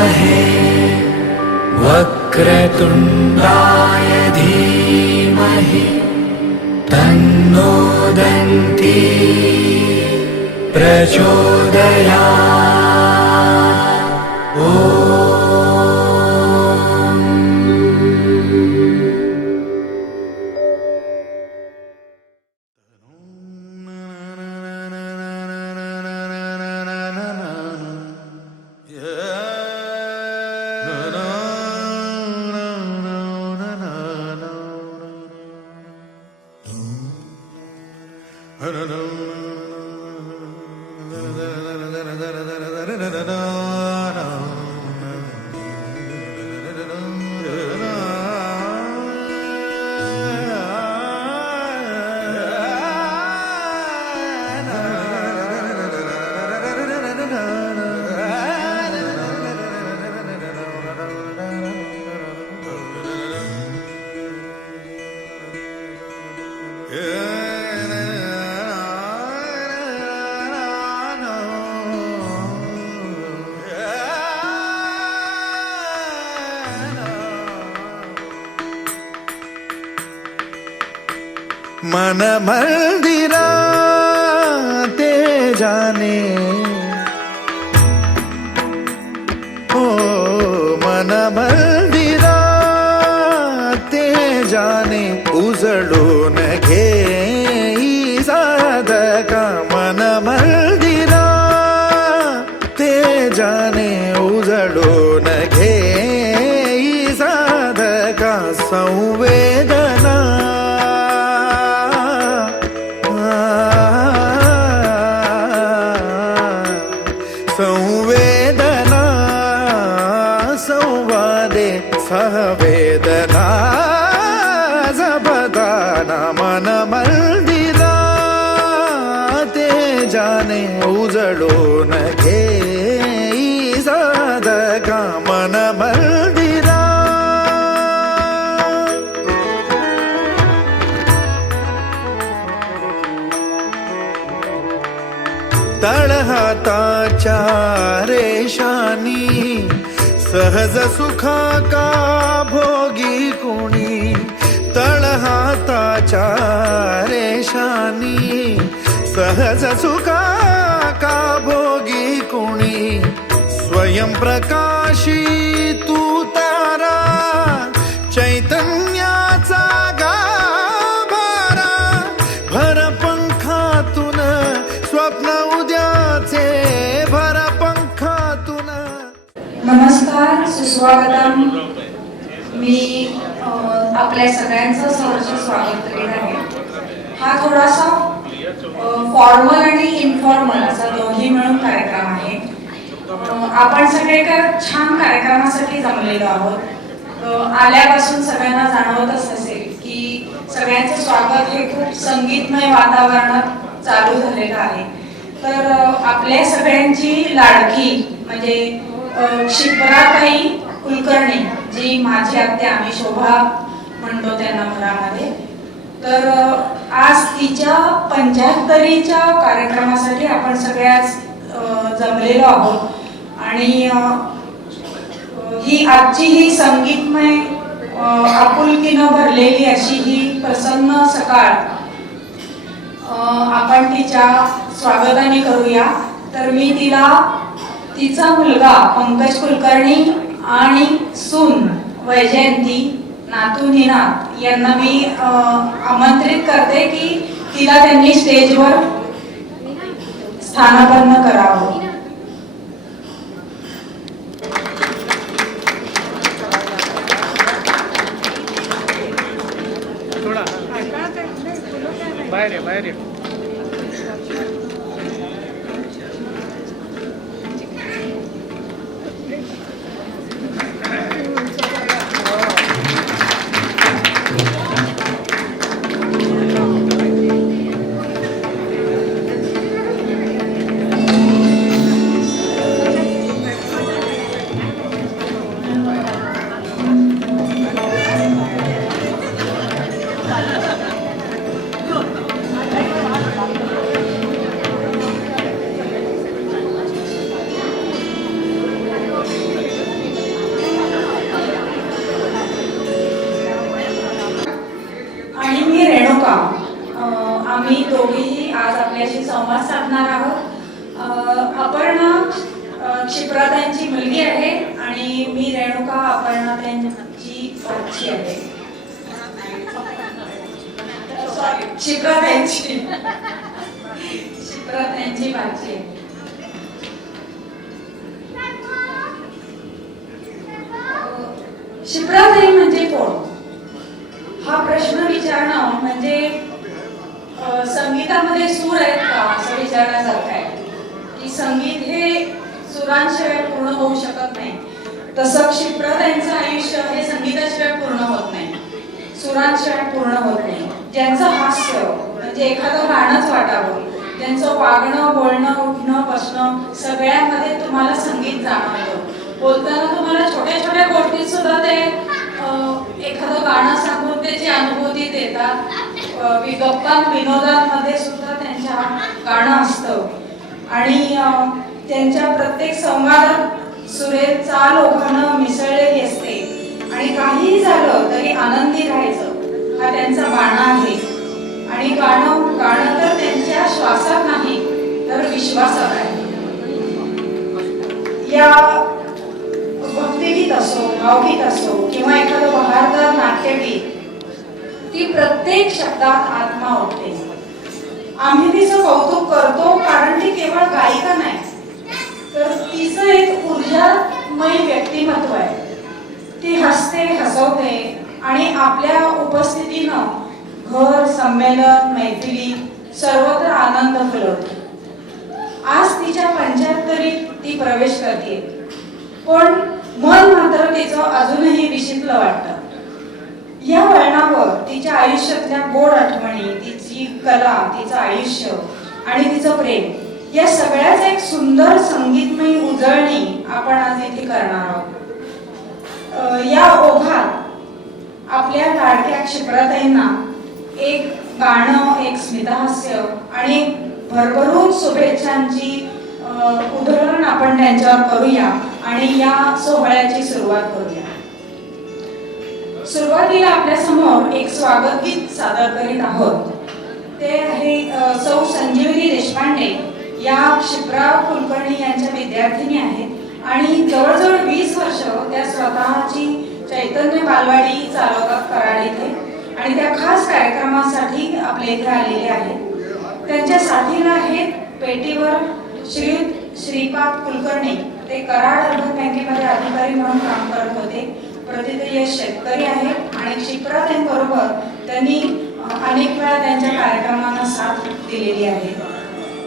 विद्महे वक्रतुण्डाय धीमहि तन्नो दन्ती प्रचोदयात्। ॐ मन मंदिरा ते जाने ओ मन मंदिरा ते जाने उजळून घे साधका मन मंदिरा ते जाने उजळून घे साधका संवेदना संवेदना संवादे सहवेदना जबदाना मन मंदिरा ते जाने उजळून घे साधका मन मंदिरा तळहाताच्या रेषानी सहज सुखा का भोगी कुणी तळहाताच्या रेषानी सहज सुखा का भोगी कुणी स्वयं प्रकाशी तू तारा चैतन्याचा गाभारा भर पंखातून स्वप्न उद्याचे भर पंखातून। नमस्कार, सुस्वागतम। मी आपल्या सगळ्यांचं सहर्ष स्वागत करीत आहे। हा थोडासा फॉर्मल आणि इनफॉर्मल असा दोन्ही मिळून कार्यक्रम आहे। आपण सगळे एका छान कार्यक्रमासाठी जमलेलो आहोत। आल्यापासून सगळ्यांना जाणवतच असेल की सगळ्यांचं स्वागत हे खूप संगीतमय वातावरणात चालू झालेलं आहे। तर आपल्या सगळ्यांची लाडकी म्हणजे शिप्राताई कुलकर्णी, जी माझी आत्या, आम्ही शोभा म्हणतो त्यांना घरामध्ये, तर आज तिच्या 75वीच्या कार्यक्रमासाठी आपण सगळ्याच जमलेलो आहोत। आणि ही आजची ही संगीतमय आपुलकीनं भरलेली अशी ही प्रसन्न सकाळ आपण तिच्या स्वागताने करूया। तर मी तिला तिचा मुलगा पंकज कुलकर्णी आणि सून वैजयंती नातू निनाद यांना मी आमंत्रित करते की तिला त्यांनी स्टेजवर स्थानापन्न करावं। बाहेर मुलगी आहे आणि मी रेणुका अपर्णा त्यांची भाची आहे. शिप्रा त्यांची भाची आहे. शिप्राताई म्हणजे कोण हा प्रश्न विचारणं म्हणजे संगीतामध्ये सूर आहेत का असं विचारण्यासारखं आहे की संगीत हे सुरांशिवाय पूर्ण होऊ शकत नाही. तसं क्षिप्रताईंचं आयुष्य हे संगीताशिवाय पूर्ण होत नाही, सुरांशिवाय पूर्ण होत नाही. ज्यांचं हास्य म्हणजे एखादं गाणंच वाटावं, त्यांचं वागणं बोलणं उठणं बसणं सगळ्यामध्ये तुम्हाला संगीत जाणवतं. बोलताना तुम्हाला छोट्या छोट्या गोष्टीत सुद्धा ते एखादं गाणं सांगून त्याची अनुभूती देतात. गप्पा विनोदांमध्ये सुद्धा त्यांच्या गाणं असतं आणि त्यांच्या प्रत्येक संवादात सुरेख चाल ओघानं मिसळलेली असते आणि काहीही झालं तरी आनंदी राहायचं हा त्यांचा बाणा आहे. आणि गाणं तर त्यांच्या श्वासात नाही तर विश्वासात आहे. या भक्तिगीत असो, भावगीत असो किंवा एखादं बहारदार नाट्यगीत, ती प्रत्येक शब्दात आत्मा उठते. आम्ही तिचं कौतुक करतो कारण ती केवळ गायिका नाही तर तिचं एक ऊर्जामय व्यक्तिमत्व आहे. ती हसते, हसवते आणि आपल्या उपस्थितीनं घर, संमेलन, मैफिली सर्वत्र आनंद फुलवते. आज तिच्या 75रीत ती प्रवेश करते, पण मन मात्र तिचं अजूनही विशितलं वाटतं. या वळणावर तिच्या आयुष्यातल्या गोड आठवणी, तिची कला, तिचं आयुष्य आणि तिचं प्रेम या सगळ्याच एक सुंदर संगीतमय उजळणी आपण आज इथे करणार आहोत. या ओघात आपल्या लाडक्या क्षिप्रताईंना एक गाणं, एक स्मितहास्य आणि भरभरून शुभेच्छांची उधळण आपण त्यांच्यावर करूया आणि या सोहळ्याची सुरुवात करूया. सुरुवातीला आपल्या समोर एक स्वागत गीत सादर करीत आहोत. ते आहे सौ संजीवनी देशपांडे या क्षिप्रा कुलकर्णी यांच्या विद्यार्थिनी आहेत आणि जवळजवळ 20 वर्ष त्या स्वतःची चैतन्य बालवाडी चालवतात कराड इथे आणि त्या खास कार्यक्रमासाठी आपल्या इथे आलेले आहेत. त्यांच्या साथीला आहेत पेटीवर श्रीपाद कुलकर्णी, ते कराड अर्बन बँकेमध्ये अधिकारी म्हणून काम करत होते. प्रतिक्रिया शेतकरी आहेत आणि क्षिप्रताईंबरोबर त्यांनी अनेक वेळा त्यांच्या कार्यक्रमांना साथ दिलेली आहे.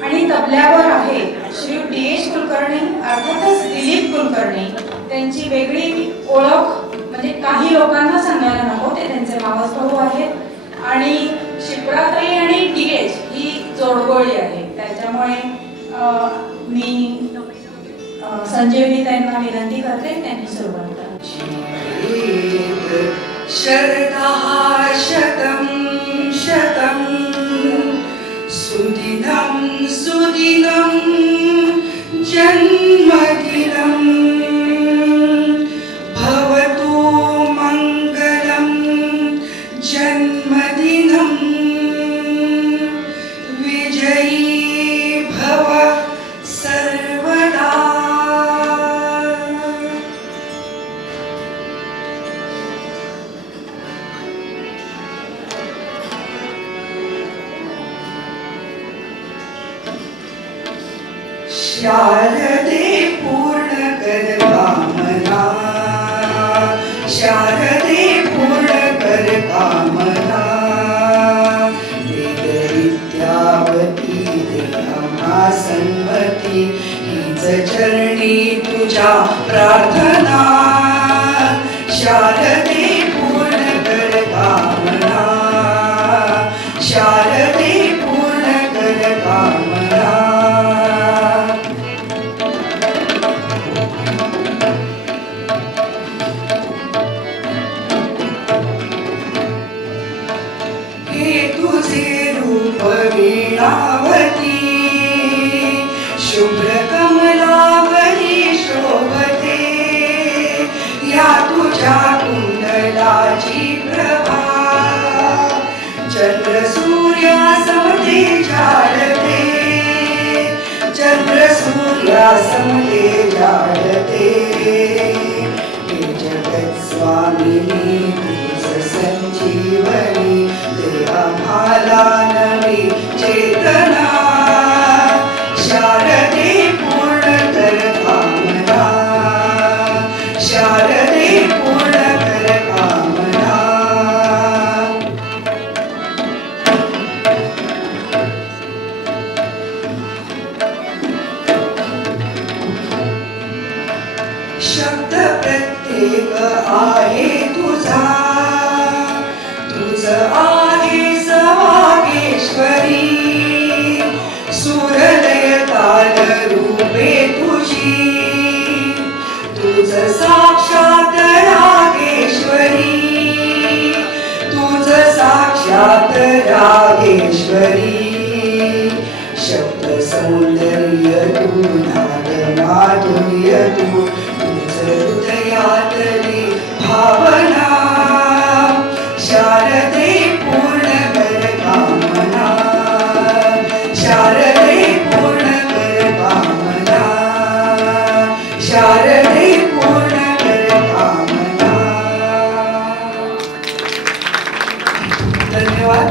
आणि तबल्यावर आहे श्री डी.एच. कुलकर्णी, अर्थातच दिलीप कुलकर्णी. त्यांची वेगळी ओळख म्हणजे काही लोकांना सांगायला नको, ते त्यांचे मावस भाऊ आहेत आणि क्षिप्राताई आणि डी.एच. ही जोडगोळी आहे. त्याच्यामुळे मी संजीवनी त्यांना विनंती करते त्यांनी सुरुवात करा. शरदः शतं शतं सुदिनं सुदिनं जन्मदिनं भवतु मङ्गलं जन्मदिनं विजयी भव सर्वदा. शारदे पूर्ण कर कामना, शारदे पूर्ण कर कामना, विद्यावती देहा सन्मती, हीच चरणी तुझ्या प्रार्थना. शारदे पूर्ण कर कामना, शारदे पूर्ण कर कामना. वीणावती शुभ्र कमलावरी शोभते, या तुझ्या कुंडलाची प्रभा चंद्र सूर्यासमते जाळते, चंद्र सूर्यासमते जाळते. हे जगत स्वामिनी तुझ संजीवनी दे आम्हाला नवी चेतना शारदे पूर्ण कर कामना शारदे पूर्ण कर कामना शब्द प्रत्येक आहे तुझा तुझ आहे सवागेश्वरी सूरलय ताल रूपे तुझी तुझ साक्षात रागेश्वरी तुझ साक्षात रागेश्वरी शब्द सौंदर्य तू नाद माधुर्य तू तुझ हृदयातली भावना शारदे पूर्ण कर कामना शारदे पूर्ण कर कामना शारदे पूर्ण कर कामना. धन्यवाद.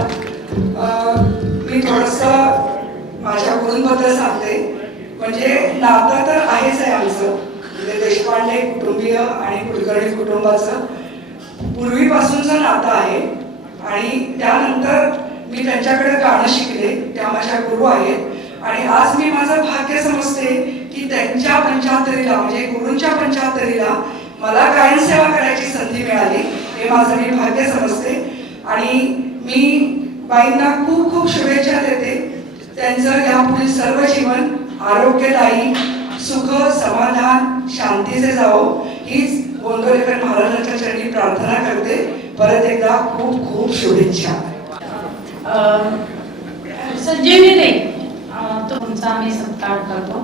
मी थोडंसं माझ्या गुरूंबद्दल सांगते. म्हणजे नातं तर आहेच आहे आमचं, म्हणजे देशपांडे कुटुंबीय आणि कुलकर्णी कुटुंबाचं पूर्वीपासूनचं नातं आहे. आणि त्यानंतर मी त्यांच्याकडे गाणं शिकले, त्या माझ्या गुरु आहेत. आणि आज मी माझं भाग्य समजते की त्यांच्या 75रीला म्हणजे गुरूंच्या 75रीला मला गायन सेवा करायची संधी मिळाली, हे माझं मी भाग्य समजते. आणि मी बाईंना खूप खूप शुभेच्छा देते. त्यांचं यापुढील सर्व जीवन आरोग्यदायी, सुख समाधान शांतीचे जावो हीच गोंदवलेकर महाराजांच्या चरणी प्रार्थना करते. परत एकदा खूप खूप शुभेच्छा. संजीवनी दे तुमचा आम्ही सत्कार करतो.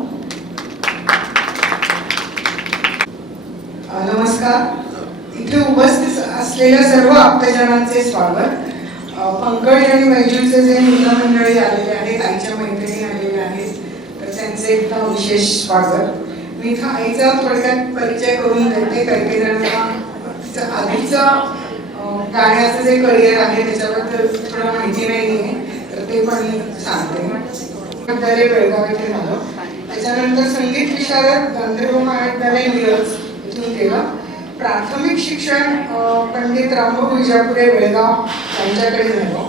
नमस्कार. इथे उपस्थित असलेल्या सर्व आप्तजनांचे स्वागत. पंकज आणि वैजूचे जे मित्रमंडळी आलेले आहेत, आईच्या मैत्रिणी आलेल्या आहेत, तर त्यांचे एकदा विशेष स्वागत. मी इथं आईचा थोडक्यात परिचय करून देते. काही जणांना तिचं आधीचं गाण्याचं जे करिअर आहे त्याच्याबद्दल थोडं माहिती नाही आहे, तर ते पण मी सांगते. विद्यालय बेळगाव इथे झालं. त्याच्यानंतर संगीत विशारद गांधर्व महाविद्यालय मिरज इथून केलं. प्राथमिक शिक्षण पंडित रामभाऊ विजापुरे बेळगाव यांच्याकडे झालं.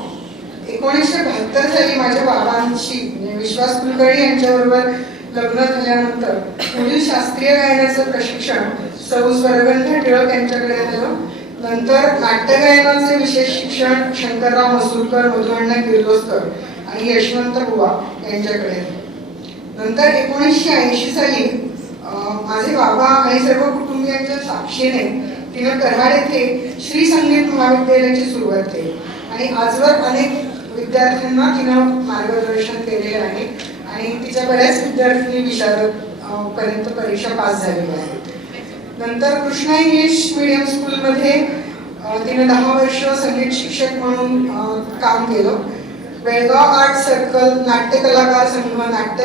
1972 साली माझ्या बाबांशी म्हणजे विश्वास कुलकर्णी यांच्याबरोबर लग्न झाल्यानंतर पुढील शास्त्रीय गायनाचं प्रशिक्षण सौ स्वर्गंध टिळक यांच्याकडे झालं. नंतर नाट्यगायनाचे विशेष शिक्षण शंकरराव मसूरकर, मधुअण्णा किर्लोस्कर आणि यशवंत बुवा यांच्याकडे. नंतर 1980 साली माझे बाबा आणि सर्व कुटुंबियांच्या साक्षीने तिनं कराड येथे श्री संगीत महाविद्यालयाची सुरुवात केली आणि आजवर अनेक विद्यार्थ्यांना तिनं मार्गदर्शन केलेले आहे आणि तिच्या बऱ्याच विद्यार्थिनी विशारद पर्यंत परीक्षा पास झालेल्या आहेत. नंतर कृष्णा इंग्लिश मीडियम स्कूलमध्ये तिने 10 वर्ष संगीत शिक्षक म्हणून काम केलं. बेळगाव आर्ट सर्कल, नाट्य कलाकार संघ, नाट्य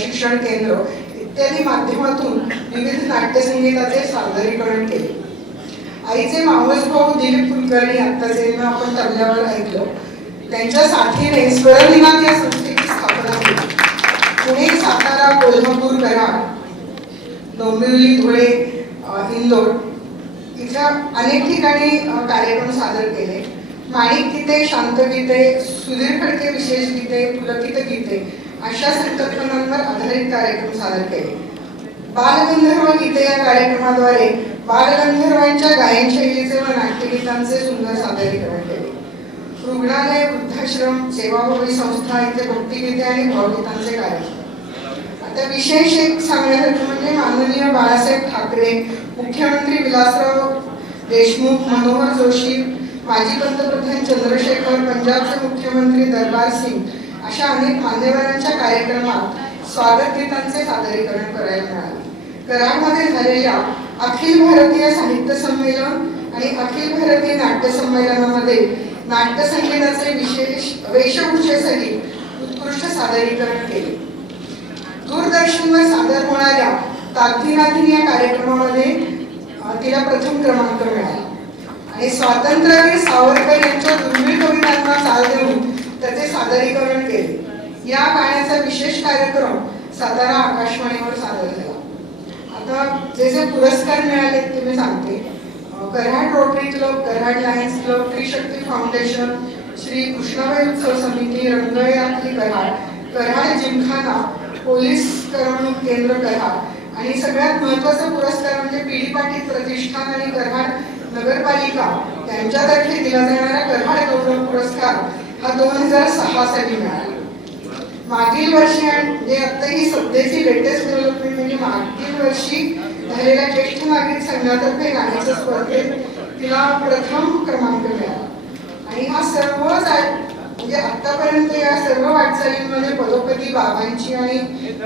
शिक्षण केंद्र इत्यादी माध्यमातून विविध नाट्यसंगीताचे सादरीकरण केले. आईचे मावस भाऊ दिलीप कुलकर्णी, आता जे आपण तबल्यावर ऐकलं, त्यांच्या साथीने स्वरनिनाद या संस्थेची स्थापना केली. पुणे, सातारा, कोल्हापूर, कराड, डोंबिवली, धुळे, इंदोर इथल्या अनेक ठिकाणी कार्यक्रम सादर केले. माणिक गीते, शांतगीते, सुधीर फडके विशेष गीते, पुलकित गीते अशा संकल्पनांवर आधारित कार्यक्रम सादर केले. बालगंधर्व गीते या कार्यक्रमाद्वारे बालगंधर्वांच्या गायनशैलीचे व नाट्यगीतांचे सुंदर सादरीकरण केले. रुग्णालय, वृद्धाश्रम, सेवाभावी संस्था इथे भक्तिगीते आणि भावगीतांचे कार्यक्रम. आता विशेष एक सांगण्यासारखं म्हणजे माननीय बाळासाहेब ठाकरे, मुख्यमंत्री विलासराव देशमुख, मनोहर जोशी, माजी पंतप्रधान चंद्रशेखर, पंजाबचे मुख्यमंत्री दरबार सिंग अशा अनेक मान्यवरांच्या कार्यक्रमात स्वागत गीतांचे सादरीकरण करायला मिळाले. कराडमध्ये झालेल्या अखिल भारतीय साहित्य संमेलन आणि अखिल भारतीय नाट्य संमेलनामध्ये नाट्यसंगीताचे विशेष वेशभूषेसाठी उत्कृष्ट सादरीकरण केले. दूरदर्शनवर सादर होणाऱ्या ताकीनाथीन या कार्यक्रमामध्ये तिला प्रथम क्रमांक मिळाला आणि स्वातंत्र्यवीर सावरकर यांच्या दुर्मिळ कवितांना चाल देऊन त्याचे सादरीकरण केले। या गाण्याचा विशेष कार्यक्रम सातारा आकाशवाणीवर सादर झाला। आता जे जे पुरस्कार मिळाले ते मी सांगते। Karad Rotary club, Karad Lions club, Trishakti foundation, Shri Krishnabai उत्सव समिती, रंगयात्री कराड, कराड जिमखाना, पोलीस करमणूक केंद्र कराड आणि सगळ्यात महत्त्वाचा पुरस्कार म्हणजे पीडी पाटील प्रतिष्ठान आणि कराड नगरपालिका यांच्यातर्फे दिला जाणारा कराड गौरव पुरस्कार हा 2006 साली मिळाला। मागील वर्षी म्हणजे आता ही सध्याची लेटेस्ट डेव्हलपमेंट म्हणजे मागील वर्षी झालेल्या ज्येष्ठ नागरिक संघातर्फे गाण्याच्या स्पर्धेत तिला प्रथम क्रमांक मिळाला आणि हा सर्व म्हणजे आतापर्यंत या सर्व वाटचालींमध्ये पदोपदी बाबांची आणि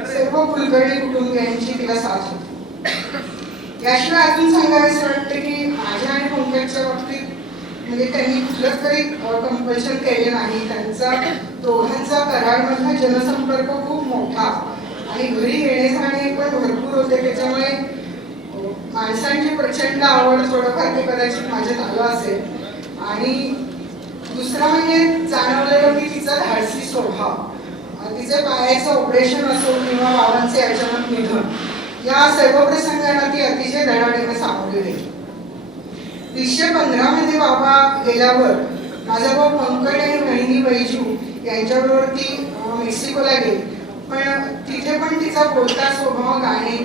सर्व कुलकर्णी कुटुंबियांची तिला साथ होती। याशिवाय अजून सांगायचं वाटतं की माझ्या आणि पंकजच्या बाबतीत म्हणजे त्यांनी कुठलंच तरी कंपल्शन केले नाही। त्यांचा दोघांचा कराडमधला जनसंपर्क खूप मोठा आणि घरी येणे जाणे पण भरपूर होते, त्याच्यामुळे माणसांची प्रचंड आवड थोडंफार ते कदाचित माझ्यात आलं असेल। आणि दुसरा म्हणजे जाणवलेलं की तिचा धाडसी स्वभाव, तिचे पायाचं ऑपरेशन असो किंवा बाबांचे अचानक निधन, या सर्व प्रसंगांना ती अतिशय धडाडीने सामोरे गेली। 1915 मध्ये बाबा गेल्यावर माझा भाऊ पंकज आणि बहिणी बैजू यांच्याबरोबर ती मेक्सिकोला गेली, पण तिथे पण तिचा बोलता स्वभाव, गाणे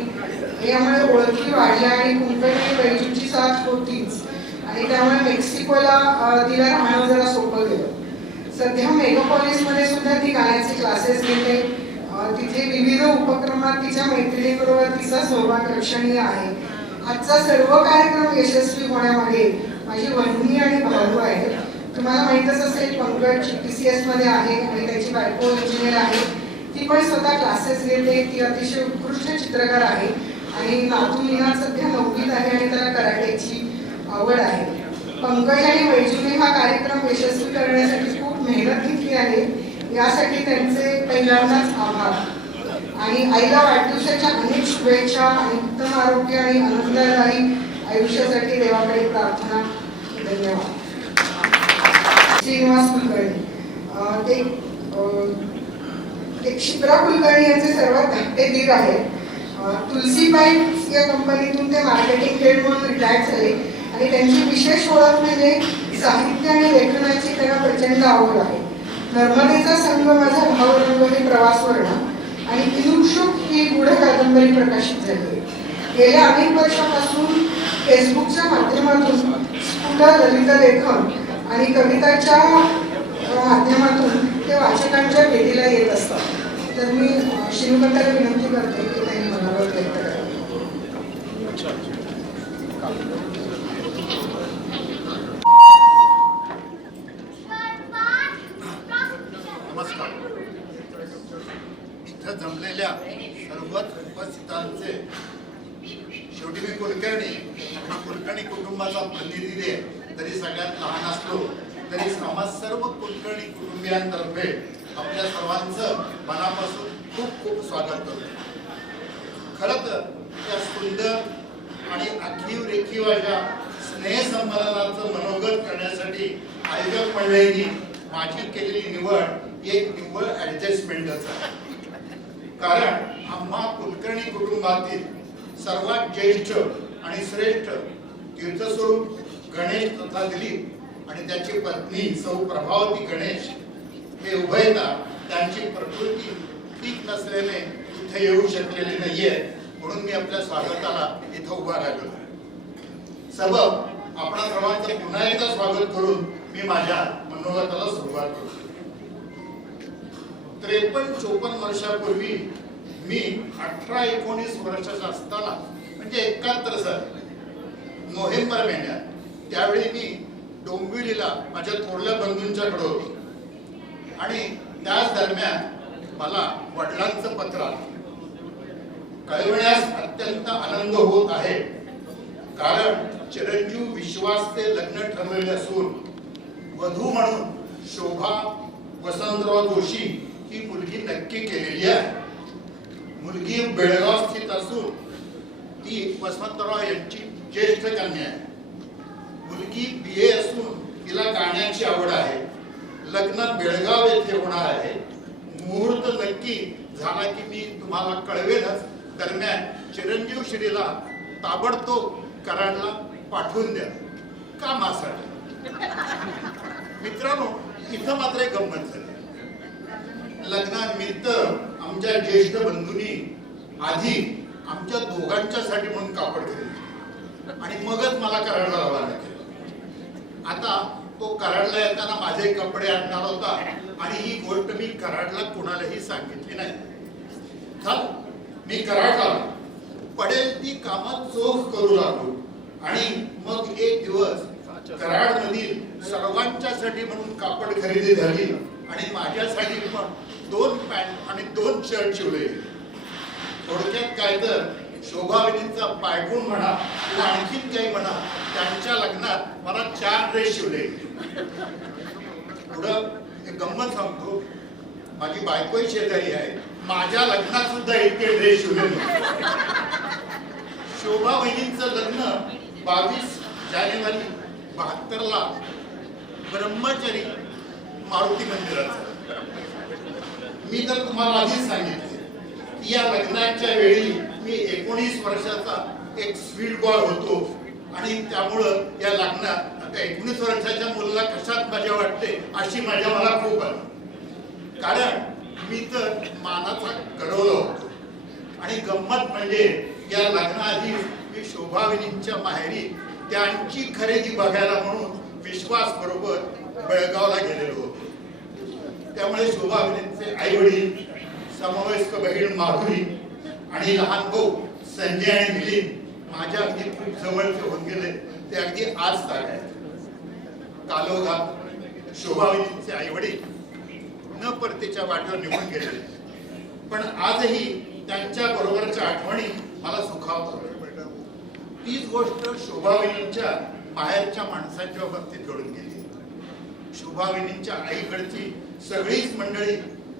यामुळे ओळखी वाढल्या आणि पंकज आणि बैजूची साथ होतीच आणि त्यामुळे मेक्सिकोला तिला राहणं जरा सोपं गेलं। सध्या मेगापॉलिसमध्ये सुद्धा ती गाण्याचे क्लासेस घेते। तिथे विविध उपक्रमात तिच्या मैत्रिणीबरोबर तिचा सहभाग लक्षणीय आहे। आजचा सर्व कार्यक्रम यशस्वी होण्यामागे माझी वहिनी आणि भाऊ आहे। तुम्हाला माहीतच असेल पंकज TCS मध्ये आहे आणि त्याची बायको इंजिनियर आहे। ती पण स्वतः क्लासेस घेते। ती अतिशय उत्कृष्ट चित्रकार आहे आणि नातू मीना सध्या 9वीत आहे आणि त्याला कराटेची आवड आहे। पंकज आणि वैजूने हा कार्यक्रम यशस्वी करण्यासाठी खूप मेहनत घेतली आहे, यासाठी त्यांचे पहिल्यांदाच आभार आणि आईला वाढदिवसाच्या अनेक शुभेच्छा आणि उत्तम आरोग्य आणि आनंददायी आयुष्यासाठी देवाकडे प्रार्थना। धन्यवाद। श्रीनिवास कुलकर्णी ते क्षिप्रा कुलकर्णी यांचे सर्वात धाकटे दीर आहेत। तुलसी पाईप्स या कंपनीतून ते मार्केटिंग हेड म्हणून रिटायर झाले आणि त्यांची विशेष ओळख म्हणजे साहित्य आणि लेखनाची त्यांना प्रचंड आवड आहे। नर्मदेचा संघ, माझा भाव रंग हे प्रवासवर्ण आणि इनुक्षुक ही गूढ कादंबरी प्रकाशित झाली। गेल्या अनेक वर्षापासून फेसबुकच्या माध्यमातून स्फुट ललित लेखन आणि कविताच्या माध्यमातून ते वाचकांच्या भेटीला येत असतात। तर मी श्रीमंताला विनंती करते की त्यांनी मनावर व्यक्त करावे। नमस्कार। इथं जमलेल्या सर्वच उपस्थितांचे, शेवटी मी कुलकर्णी आणि कुलकर्णी कुटुंबाचा प्रतिनिधी आहे, तरी सगळ्यात लहान असलो तरी सर्व कुलकर्णी कुटुंबियांतर्फे आपल्या सर्वांचं मनापासून खूप खूप स्वागत करतो। खरं तर या सुंदर आणि आखीव रेखीव अशा स्नेहसंमेलनाचं मनोगत करण्यासाठी आयोजक मंडळींनी माझी केलेली निवड एक निव्वळ ऍडजस्टमेंटच आहे। कारण आम्हा कुलकर्णी कुटुंबातील सर्वात ज्येष्ठ आणि श्रेष्ठ तीर्थस्वरूप गणेश तथा दिलीप आणि त्याची पत्नी सौ प्रभावती गणेश हे उभयता त्यांची प्रकृती ठीक नसल्याने इथे येऊ शकलेले नाहीये, म्हणून मी आपल्या स्वागताला इथं उभा राहिलो। सबब आपणा सर्वांचं पुन्हा एकदा स्वागत करून मी माझ्या मनोगताला सुरुवात करतो। 53-54 वर्षापूर्वी मी 18-19 वर्षाचा असताना म्हणजे 71 साली नोव्हेंबर महिन्यात, त्यावेळी मी डोंबिवलीला माझ्या थोरल्या बंधूंच्याकडे होतो आणि त्याच दरम्यान मला वडिलांचं पत्र आलं। कळवण्यास अत्यंत आनंद होत आहे, कारण चिरंजीव विश्वासचे लग्न ठरलेले असून वधू म्हणून शोभा वसंतराव जोशी ही मुलगी नक्की केलेली आहे। मुलगी बेळगाव स्थित असून ती वसंतराव यांची ज्येष्ठ कन्या आहे. मुलगी BA असून तिला गाण्याची आवड आहे. लग्न बेळगाव येथे होणार आहे. मुहूर्त नक्की झाला की मी तुम्हाला कळवेनच. दरम्यान चिरंजीव श्रीला ताबडतोब कराडला पाठवून द्या कामासाठी. मित्रांनो, इथं मात्र एक गंमत झाली. लग्नानिमित्त आमच्या ज्येष्ठ बंधूंनी आधी आमच्या दोघांच्यासाठी म्हणून कापड खरेदी आणि मगच मला कराडला रवाना केलं. आता तो कराडला येताना माझे कपडे आणणार होता आणि ही गोष्ट मी कराडला कोणालाही सांगितली नाही. चल, मी कराडला पडेल ती कामात चोख करू लागलो आणि मग एक दिवस कराडमधील सर्वांच्यासाठी म्हणून कापड खरेदी झाली आणि माझ्यासाठी पण 2 पॅन्ट आणि 2 शर्ट शिवले. थोडक्यात काय तर शोभाविनींचा पायगुण म्हणा किंवा आणखीन काही म्हणा, त्यांच्या लग्नात मला 4 ड्रेस शिवले. पुढं एक गंमत सांगतो, माझी बायकोही शेजारी आहे. माझ्या लग्नात सुद्धा इतके ड्रेस शिवले. शोभा वहिनींचं लग्न 22 जानेवारी 72 ब्रह्मचारी मारुती मंदिरात. मी तर तुम्हाला आधीच सांगितले की या लग्नाच्या वेळी मी 19 वर्षाचा एक स्वीट बॉय होतो आणि त्यामुळं या लग्नात आता 19 वर्षाच्या मुलाला कशात मजा वाटते अशी मजा मला खूप आली. कारण मी तर मानाचा गडवलो होतो. आणि गंमत म्हणजे या लग्नाआधी मी शोभाविनींच्या माहेरी त्यांची खरेदी बघायला म्हणून विश्वास बरोबर बेळगावला गेलेलो होतो. त्यामुळे शोभाविनींचे आई वडील, समवयस्क बहीण माधुरी आणि लहान भाऊ संजय आणि मिलिंद माझ्या अगदी खूप जवळचे होऊन गेले. ते अगदी आज ताग आहेत. कालोघात शोभाविनींचे आई वडील न परतीच्या वाटेवर निघून गेले, पण आजही त्यांच्या बरोबरच्या आठवणी मला सुखावतात. तीच गोष्ट शोभाविनींच्या बाहेरच्या माणसांच्या बाबतीत घडून गेली. शोभाविनींच्या आईकडची सगळीच मंडळी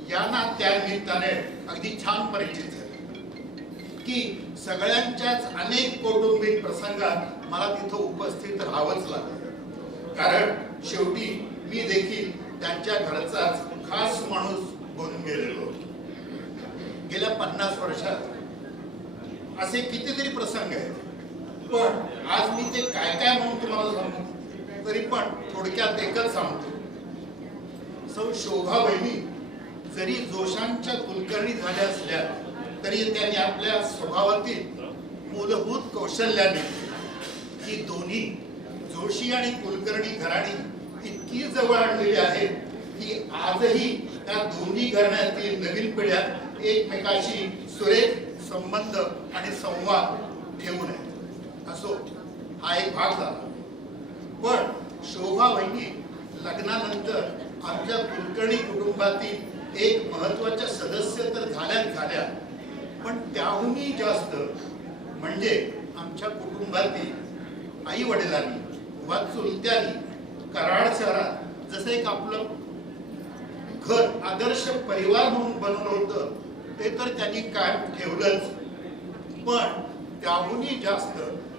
यांना त्या निमित्ताने अगदी छान परिचित झाली की सगळ्यांच्याच अनेक कौटुंबिक प्रसंगात मला तिथं उपस्थित राहावंच लागलं. कारण शेवटी मी देखील त्यांच्या घरचाच खास माणूस बनून गेलेलो. गेल्या 50 वर्षात असे कितीतरी प्रसंग आहेत, पण आज मी ते काय काय म्हणून तुम्हाला सांगू, तरी पण थोडक्यात एकच सांगतो. सौ शोभा वहिनी जरी जोशांच्या कुलकर्णी झाल्या असल्या तरी त्यांनी आपल्या स्वभावातील मूलभूत कौशल्याने ही दोन्ही जोशी आणि कुलकर्णी घराणी इतकी जवळ आणलेली आहे की आजही त्या दोन्ही घराण्यातील नवीन पिढ्या एकमेकाशी सुरेख संबंध आणि संवाद ठेवून आहेत. असो, हा एक भाग झाला. पण शोभा वहिनी लग्नानंतर आमच्या कुलकर्णी कुटुंबातील एक महत्वाच्या सदस्य तर झाल्या, पण त्याहूनही जास्त म्हणजे आमच्या कुटुंबातील आई वडिलांनी वा चुलत्यांनी कराड शहरात जसं एक आपलं घर आदर्श परिवार म्हणून बनवलं होतं ते तर त्यांनी कायम ठेवलंच, पण त्याहूनही जास्त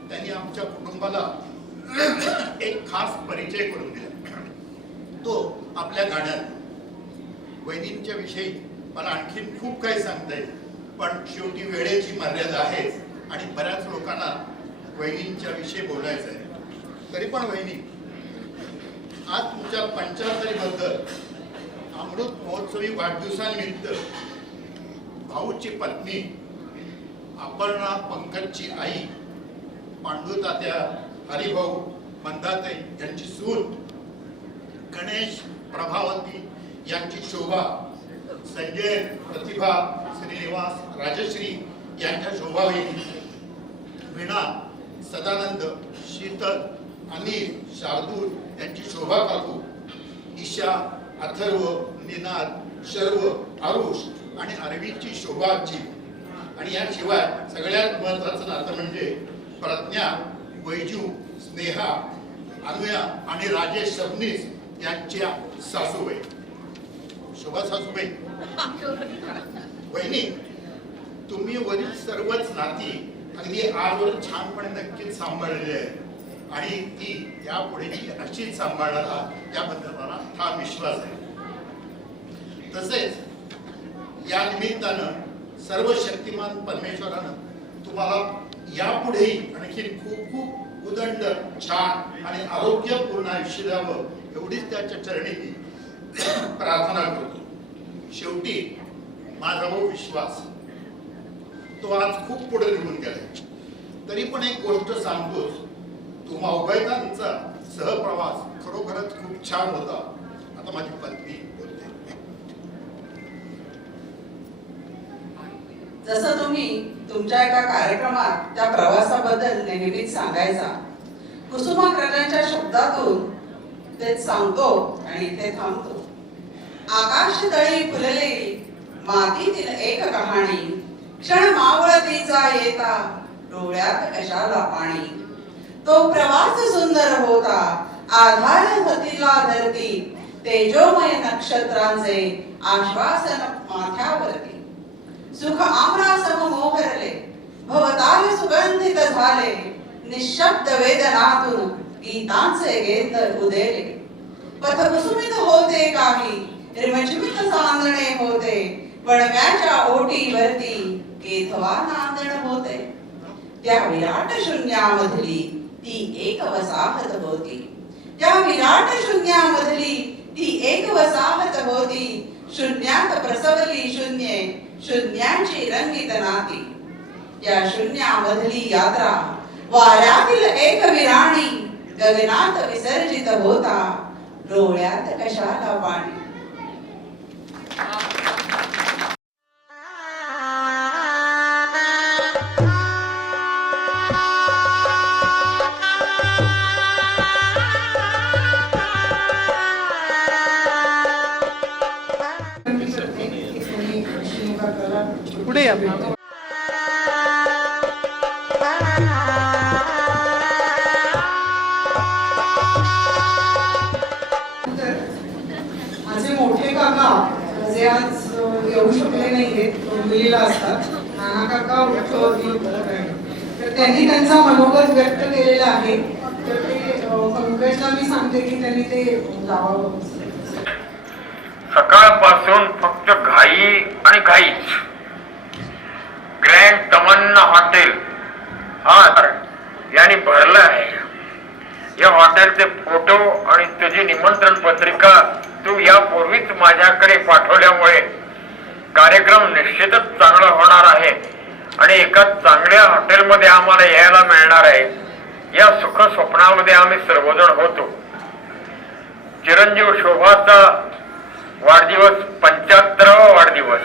त्यांनी आमच्या कुटुंबाला एक खास परिचय करून दिला. तो आपल्या गाण्यात. वहिनींच्या विषयी मला आणखीन खूप काही सांगता येईल, पण शेवटी वेळेची मर्यादा आहे आणि बऱ्याच लोकांना वहिनींच्या विषयी बोलायचं आहे. तरी पण वहिनी, आज तुमच्या 75बद्दल अमृत महोत्सवी वाढदिवसानिमित्त भाऊची पत्नी अपर्णा पंकजची आई, पांडू तात्या, हरिभाऊ, मंदाताई यांची सून, गणेश, प्रभावती यांची शोभा, संजय, प्रतिभा, श्रीनिवास, राजश्री यांच्या शोभावहिनी, वीणा, सदानंद, शीतल, अनिल, शार्दूल यांची शोभा काकू, ईशा, अथर्व, निनाद, शर्व, आरुष आणि अरविंदची शोभाची. आणि याशिवाय सगळ्यात महत्वाचं नातं म्हणजे प्रज्ञा, वैजू, स्नेहा, अनुया आणि राजेश सबनीस यांच्या सासूबाई. शोभा सासूबाई, वहिनी, तुम्ही वरील सर्वच नाती अगदी आजवर छानपणे नक्कीच सांभाळलेली आहे आणि ती यापुढे अशीच सांभाळणार याबद्दल मला ठाम विश्वास आहे. तसेच या निमित्तानं सर्व शक्तिमान परमेश्वरानं तुम्हाला यापुढेही आणखी खूप खूप उदंड, छान आणि आरोग्यपूर्ण आयुष्य द्यावं एवढीच त्याच्या चरणी प्रार्थना करतो. शेवटी माझा भाऊ विश्वास तो आज खूप पुढे निघून गेलाय. तरी पण एक गोष्ट सांगतोच, तुम्हा उभयतांचा सहप्रवास खरोखरच खूप छान होता. आता माझी पत्नी बोलते. जसं तुम्ही तुमच्या एका कार्यक्रमात त्या प्रवासाबद्दल नेहमीच सांगायचा, कुसुमाग्रजांच्या शब्दातून तेच सांगतो आणि इथे थांबतो. आकाश तळी फुललेली मातीतील एक कहाणी, क्षण मावळतीचा येता डोळ्यात कशाला पाणी. तो प्रवास सुंदर होता, आधार हतीला धरती, तेजोमय नक्षत्रांचे आश्वासन माथ्यावरती. सुख आम्रासम मोहरले, भवताल सुगंधित झाले, निशब्द वेदनातून गीतांचे गेत उदेले. पथकुसुमित होते काही, रिमझिमित सांदणे होते, वणव्याच्या ओटीवरती केथवा नांदण होते. त्या विराट शून्यामधली ती एक वसाहत होती, त्या विराट शून्यामधली ती एक वसाहत होती. शून्यात प्रसवली शून्ये, शून्यांची रंगीत नाती. या शून्यामधली यात्रा वाऱ्यातील एक विराणी, गगनात विसर्जित होता, डोळ्यात कशाला पाणी. पुढे या. माझे मोठे काका जे आज येऊ शकले नाहीयेत, मुलीला असतात, नाना काका तर त्यांनी त्यांचा मनोगत व्यक्त केलेला आहे. तर ते पंकजला मी सांगते की त्यांनी ते लावावं. सकाळपासून फक्त घाई आणि घाईच. ग्रँड तमन्ना हॉटेल यांनी भरलं आहे. या हॉटेलचे फोटो आणि तुझी निमंत्रण पत्रिका तू यापूर्वीच माझ्याकडे पाठवल्यामुळे कार्यक्रम निश्चितच चांगला होणार आहे आणि एका चांगल्या हॉटेलमध्ये आम्हाला यायला मिळणार आहे. या सुख स्वप्नामध्ये आम्ही सर्वजण होतो. चिरंजीव शोभाचा वाढदिवस, 75वा वाढदिवस,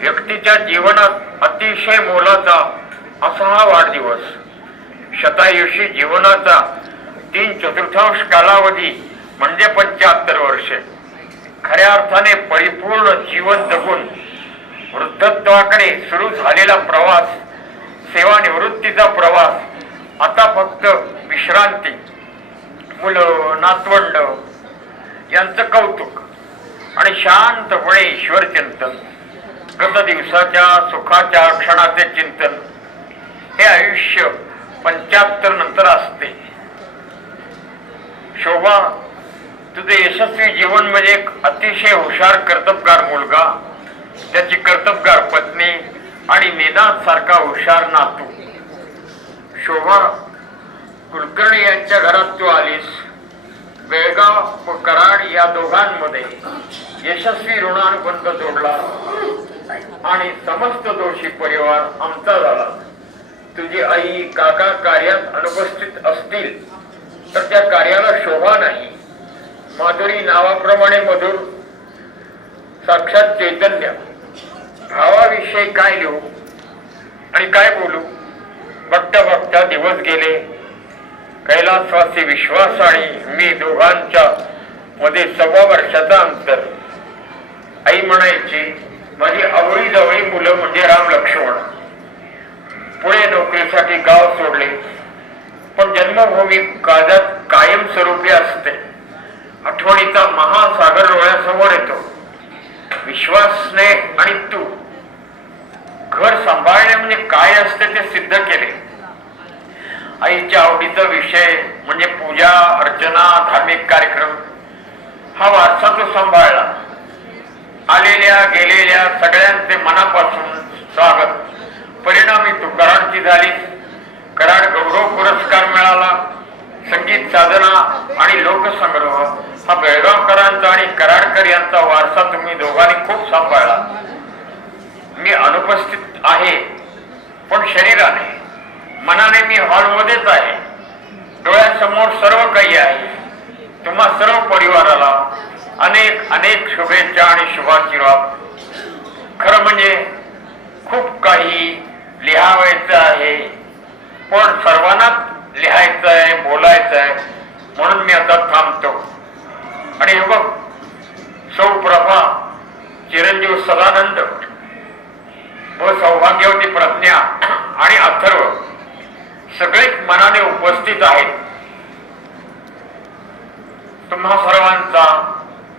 व्यक्तीच्या जीवनात अतिशय मोलाचा असा हा वाढदिवस. शतायुषी जीवनाचा 3/4 कालावधी म्हणजे 75 वर्षे. खऱ्या अर्थाने परिपूर्ण जीवन जगून वृद्धत्वाकडे सुरू झालेला प्रवास, सेवानिवृत्तीचा प्रवास, आता फक्त विश्रांती, मुलं, नातवंड यांचं कौतुक आणि शांतपणे ईश्वर चिंतन, गत दिवसाच्या सुखाच्या क्षणाचे चिंतन, हे आयुष्य 75 नंतर असते. शोभा, तुझे यशस्वी जीवन म्हणजे एक अतिशय हुशार कर्तबगार मुलगा, त्याची कर्तबगार पत्नी आणि निनाद सारखा हुशार नातू. शोभा, कुलकर्णी यांच्या घरात तू आलीस. बेळगाव व कराड या दोघांमध्ये यशस्वी ऋणानुबंध जोडला आणि समस्त दोषी परिवार आमचा झाला. तुझी आई, काका कार्यात अनुपस्थित असतील तर त्या कार्याला शोभा नाही. माधुरी नावाप्रमाणे मधुर, साक्षात चैतन्य. भावाविषयी काय लिहू आणि काय बोलू. बघता बघता दिवस गेले. कैलासवासी विश्वास आणि मी दोघांच्या मध्ये 1.25 वर्षाचा अंतर. आई म्हणायची, माझी आवळी जवळी मुलं म्हणजे राम लक्ष्मण. पुढे नोकरीसाठी गाव सोडले, पण जन्मभूमी काळजात कायमस्वरूपी असते. आठवणीचा महासागर डोळ्यासमोर येतो. विश्वासने आणि तू घर सांभाळणे म्हणजे काय असते ते सिद्ध केले. आईच्या आवडीचा विषय म्हणजे पूजा अर्चना धार्मिक कार्यक्रम हा वारसा तो सांभाळला. आलेल्या गेलेल्या सगळ्यांचे मनापासून स्वागत. परिणामी तू कराडची झाली. कराड गौरव पुरस्कार मिळाला. संगीत साधना आणि लोकसंग्रह हा बेळगावकरांचा आणि कराडकर यांचा वारसा तुम्ही दोघांनी खूप सांभाळला. मी अनुपस्थित आहे पण शरीराने मनाने मी हॉलमध्येच आहे. डोळ्यासमोर सर्व काही आहे. तुम्हा सर्व परिवाराला अनेक अनेक शुभेच्छा आणि शुभाशीर्वाद. खरं म्हणजे खूप काही लिहावायचं आहे पण सर्वांनाच लिहायचं आहे बोलायचं आहे म्हणून मी आता थांबतो. आणि हे बघ सौप्रभा चिरंजीव सदानंद व सौभाग्यवती प्रज्ञा आणि अथर्व सगळेच मनाने उपस्थित आहेत. तुम्हा सर्वांचा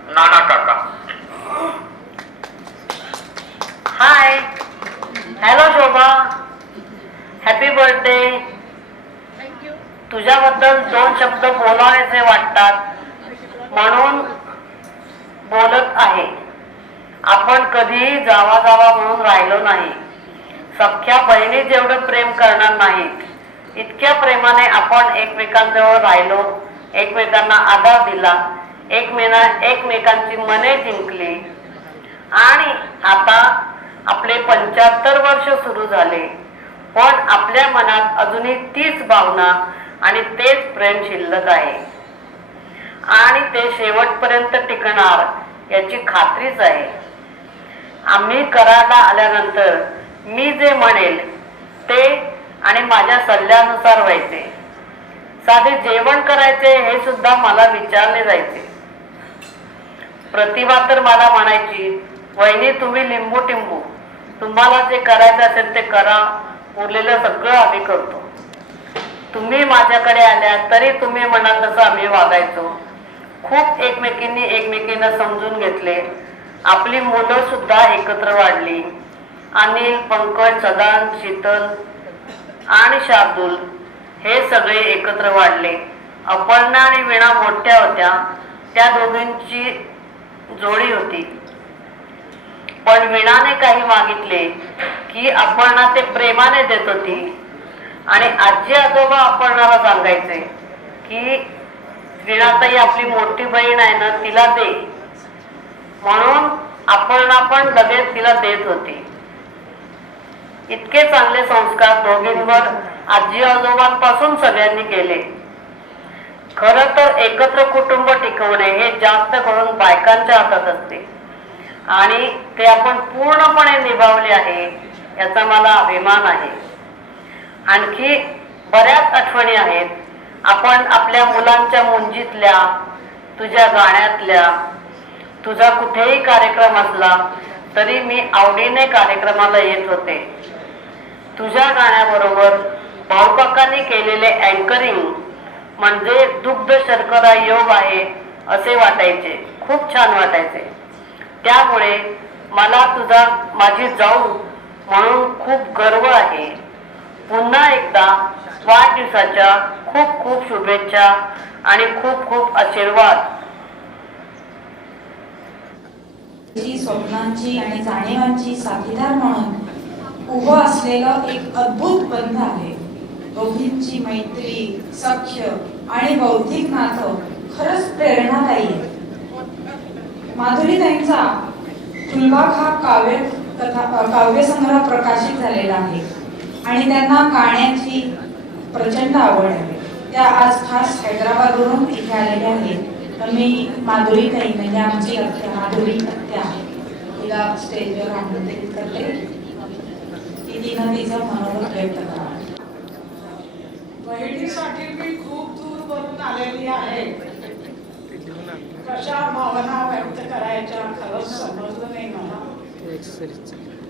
नाना काका. हाय, हॅलो शोभा, हॅपी बर्थडे. तुझ्याबद्दल 2 शब्द बोलायचे वाटतात म्हणून बोलत आहे. आपण कधीही जावा जावा म्हणून राहिलो नाही. सख्या बहिणी जेवढं प्रेम करणार नाहीत इतक्या प्रेमाने आपण एकमेकांजवळ राहिलो, एकमेकांना आधार दिला, एकमेकांची मने जिंकली. आणि आता आपले 75 वर्ष सुरू झाले पण आपल्या मनात अजूनही तीच भावना आणि तेच प्रेम शिल्लक आहे आणि ते शेवटपर्यंत टिकणार याची खात्रीच आहे. आम्ही कराडला आल्यानंतर मी जे म्हणेल ते आणि माझ्या सल्ल्यानुसार व्हायचे. साधे जेवण करायचे हे सुद्धा मला विचारले जायचे. प्रतिभा तर मला म्हणायची, वहिनी तुम्ही लिंबू टिंबू, तुम्हाला जे करायचं असेल ते करा, उरलेलं सगळं आम्ही करतो. तुम्ही माझ्याकडे आल्या तरी तुम्ही म्हणाल तसं आम्ही वागायचो. खूप एकमेकींना समजून घेतले. आपली मुलं सुद्धा एकत्र वाढली. अनिल, पंकज, सदान, शीतल आणि शार्दूल हे सगळे एकत्र वाढले. अपर्णा आणि वीणा मोठ्या होत्या, त्या दोघींची जोडी होती. पण वीणाने काही मागितले की अपर्णा ते प्रेमाने देत होती आणि आजी आजोबा अपर्णाला सांगायचे की वीणाताई आपली मोठी बहीण आहे ना, तिला दे. म्हणून अपर्णा पण लगेच तिला देत होती. इतके चांगले संस्कार दोघींवर आजी आजोबांपासून सगळ्यांनी केले. खरं तर एकत्र कुटुंब टिकवणे हे जास्त करून बायकांच्या हातात असते आणि ते आपण पूर्णपणे निभावले आहे याचा मला अभिमान आहे. आणखी बऱ्याच आठवणी आहेत. आपण आपल्या मुलांच्या मुंजीतल्या, तुझ्या गाण्यातल्या, तुझा कुठेही कार्यक्रम असला तरी मी आवडीने कार्यक्रमाला येत होते. तुझ्या गाण्याबरोबर भाऊकाकांनी केलेले अँकरिंग म्हणजे दुग्ध शर्करा योग आहे असे वाटायचे. खूप छान वाटायचे. त्यामुळे मला तुझा माझी जाऊ म्हणून खूप गर्व आहे. पुन्हा एकदा वाढदिवसाच्या खूप खूप शुभेच्छा आणि खूप खूप आशीर्वाद. स्वप्नांची आणि जाणीवांची साथीदार म्हणून उभं असलेलं एक अद्भुत बंध आहे. दोघींची मैत्री, सख्य आणि बौद्धिक नातं खरंच प्रेरणादायी आहे. माधुरीताईंचा फुलबाग हा काव्यसंग्रह प्रकाशित झालेला आहे आणि त्यांना गाण्याची प्रचंड आवड आहे. त्या आज खास हैदराबादवरून इथे आलेल्या आहेत. तर मी माधुरीताई म्हणजे आमची आत्या, माधुरी आत्या, तिला स्टेजवर आमंत्रित करते की तिनं तिचं मनोगत व्यक्त करावं. बहिणीसाठी मी खूप दूरवरून आलेली आहे. कशा भावना व्यक्त करायच्या खरंच समजलं नाही मला.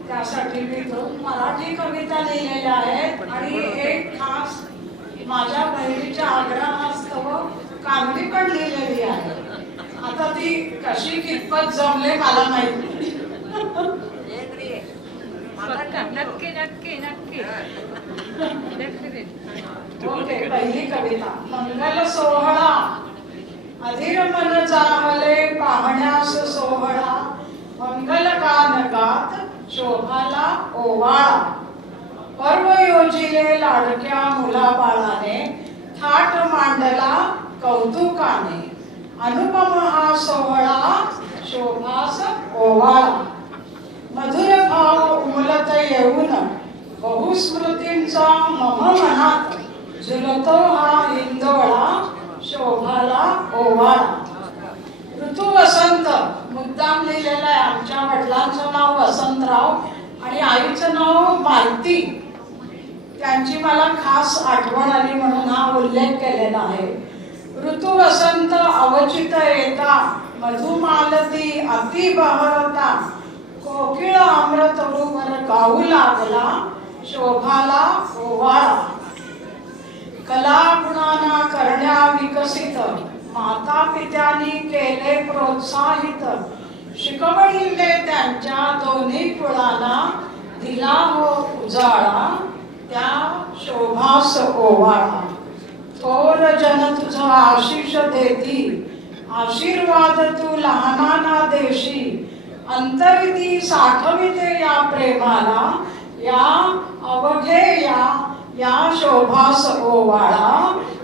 त्यासाठी मी 2 मराठी कविता लिहिलेल्या आहेत आणि एक खास माझ्या बहिणीच्या आग्रहास्तव कांदी पण लिहिलेली आहे. आता ती कशी कितपत जमले मला माहिती. ओके, पहिली कविता. मंगल सोहळा अधीर मन जाहले पाहण्यास सोहळा, मंगल गान गात शोभाला ओवाळा. पर्व योजिले लाडक्या मुलाबाळाने, थाट मांडला कौतुकाने, अनुपम हा सोहळा शोभास ओवाळा. मधुर भाव उमलत येऊन बहुस्मृतींचा मम मनात, झुलतो हा हिंदोळा शोभाला ओवाळा. ऋतू वसंत मुद्दाम लिहिलेलं आहे. आमच्या वडिलांचं नाव वसंतराव आणि आईचं नाव मालती. त्यांची मला खास आठवण आली म्हणून हा उल्लेख केलेला आहे. ऋतू वसंत अवचित येता, मधुमालती अति बहरता, कोकिळ अमृतरूवर गाऊ लागला शोभाला ओवाळा. कला गुणांना करण्या विकसित, माता पित्यांनी केले प्रोत्साहित, शिकवणीने त्यांच्या दोन्ही कुळाला दिला हो उजाळा, त्या शोभास ओवाळा. थोर जन तुझं आशिष देती, आशीर्वाद तू लहानांना देशी, अंतरिती साठविते या प्रेमाला, या अवघे या शोभास ओवाळा,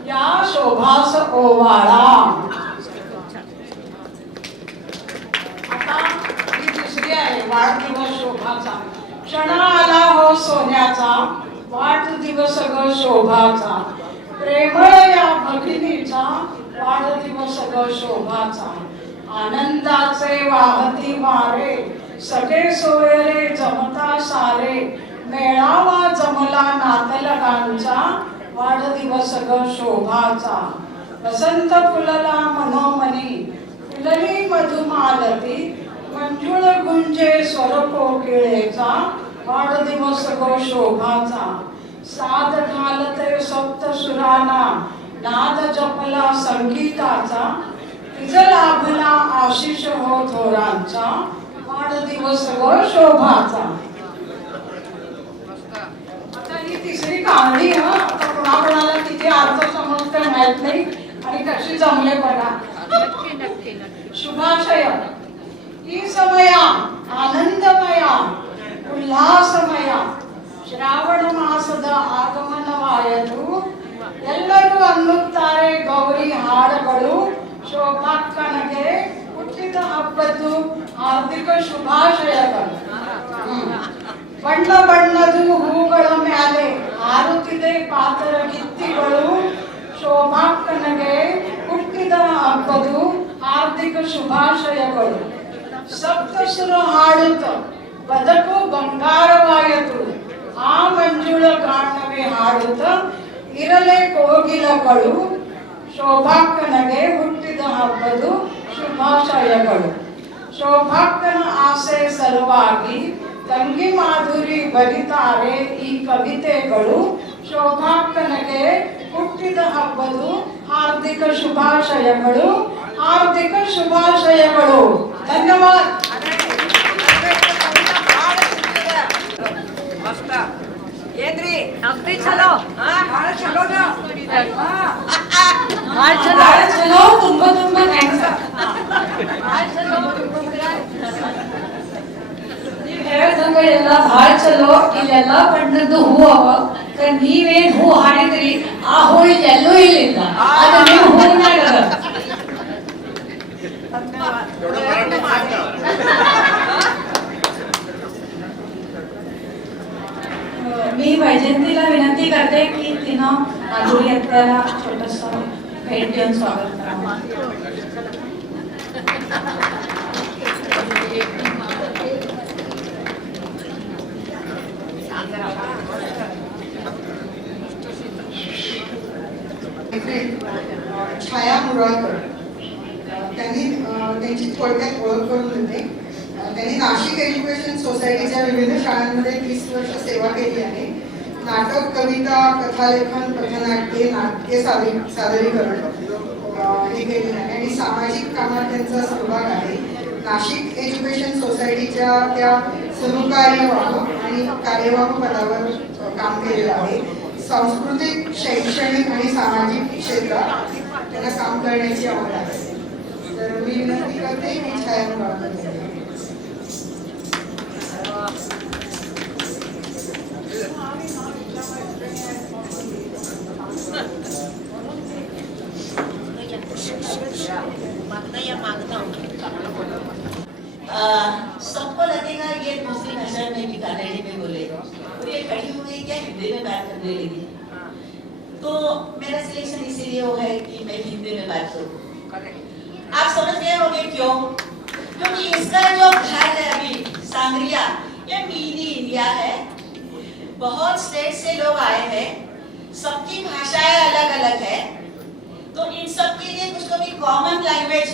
या शोभास ओवाळा. आता ही दुसरी आहे, वाढदिवस शोभाचा. क्षण आला हो सोन्याचा, वाढदिवस ग शोभाचा, प्रेमळ या भगिनीचा वाढदिवस ग शोभाचा. आनंदाचे वाहती वारे, सगळे सोयरे जमता सारे, मेळावा जमला नातलगांचा, वाढदिवस ग शोभाचा. वसंत फुलला मनोमनी, फुलली मधुमालती, मंजुळ गुंजे स्वर कोकिळेचा, वाढदिवस ग शोभाचा. साध घालते सप्तसुरांना, नाद जपला संगीताचा, तिज लाभला आशिष हो थोरांचा, वाढदिवस ग शोभाचा. आता ही तिसरी कहाणी आता कोणाकोणाला किती अर्थ समजते माहित नाही आणि कशी जमले बघा. शुभाशय. ही समया आनंदमया उल्हासमया, ಶ್ರಾವಣ ಮಾಸದ ಆಗಮನವಾಯಿತು, ಎಲ್ಲರೂ ಅನ್ನುತ್ತಾರೆ ಗೌರಿ ಹಾಡುಗಳು, ಶೋಭಾಕ್ಕನಿಗೆ ಹುಟ್ಟಿದ ಹಬ್ಬದ್ದು ಹಾರ್ದಿಕ ಶುಭಾಶಯಗಳು. ಬಣ್ಣ ಬಣ್ಣದ ಹೂಗಳ ಮ್ಯಾಲೆ ಹಾರುತ್ತಿದೆ ಪಾತರ ಗಿತ್ತಿಗಳು, ಶೋಭಾಕ್ಕನಿಗೆ ಹುಟ್ಟಿದ ಹಬ್ಬದ್ದು ಹಾರ್ದಿಕ ಶುಭಾಶಯಗಳು. ಸಪ್ತಸುರ ಹಾಡುತ್ತ ಬದುಕು ಬಂಗಾರವಾಯಿತು, ಆ ಮಂಜುಳ ಕಾರಣವೇ ಹಾಡುತ್ತ ಇರಲೇ ಕೋಗಿಲಗಳು, ಶೋಭಾಕ್ಕನಿಗೆ ಹುಟ್ಟಿದ ಹಬ್ಬದು ಶುಭಾಶಯಗಳು. ಶೋಭಾಕ್ಕನ ಆಸೆ ಸಲುವಾಗಿ ತಂಗಿ ಮಾಧುರಿ ಬರಿತಾರೆ ಈ ಕವಿತೆಗಳು, ಶೋಭಾಕ್ಕನಿಗೆ ಹುಟ್ಟಿದ ಹಬ್ಬದು ಹಾರ್ದಿಕ ಶುಭಾಶಯಗಳು, ಹಾರ್ದಿಕ ಶುಭಾಶಯಗಳು. ಧನ್ಯವಾದ. ಏನ್ರಿ ಅಗ್ದಿ ಚಲೋ ಭಾಳ ಚಲೋನ ಭಾಳ ಚಲೋ. ತುಂಬಾ ಥ್ಯಾಂಕ್ಸ್. ನೀವ್ ಹೇಳ್ದಂಗ ಎಲ್ಲ ಭಾಳ ಚಲೋ. ಇಲ್ಲೆಲ್ಲ ಬಣ್ಣದ್ದು ಹೂ ಅವ, ನೀವೇನ್ ಹೂ ಹಾಡಿದ್ರಿ ಆ ಹೂ ಇಲ್ಲೆಲ್ಲೂ ಇಲ್ಲಿಂದ, ಅದು ನೀವು ಹೂನಾಗ. मी वैजयंतीला विनंती करते की तिनं माधुरी आत्याला छोटंसं भेट देऊन स्वागत करावं. छाया मुराळकर, त्यांनी त्यांची थोडक्यात ओळख करून देते. त्यांनी नाशिक एज्युकेशन सोसायटीच्या विविध शाळांमध्ये 30 वर्ष सेवा केली आहे. नाटक, कविता, कथालेखन, पथनाट्ये, नाट्य सादरीकरण हे केलेलं आहे आणि सामाजिक कामात त्यांचा सहभाग आहे. नाशिक एज्युकेशन सोसायटीच्या त्या सहकार्यवाह आणि कार्यवाह पदावर काम केलेलं आहे. सांस्कृतिक, शैक्षणिक आणि सामाजिक क्षेत्रात त्यांना काम करण्याची आवड आहे. तर मी विनंती करते की छाया बाळगून घ्या. सबको लगेगा ये दूसरी भाषा में भी कन्नड़ी में बोले और ये खड़ी हुई क्या हिंदी में बात करने लगी. तो मेरा सिलेक्शन इसीलिए वो है कि मैं हिंदी में बात करूं. आप समझ गए होंगे क्यों? क्योंकि इसका जो घर है अभी सांगरिया, ये मिनी इंडिया है. बहुत स्टेट से लोग आए हैं, सबकी भाषाएं अलग अलग है. तो इन सब के लिए कुछ कभी कॉमन लैंग्वेज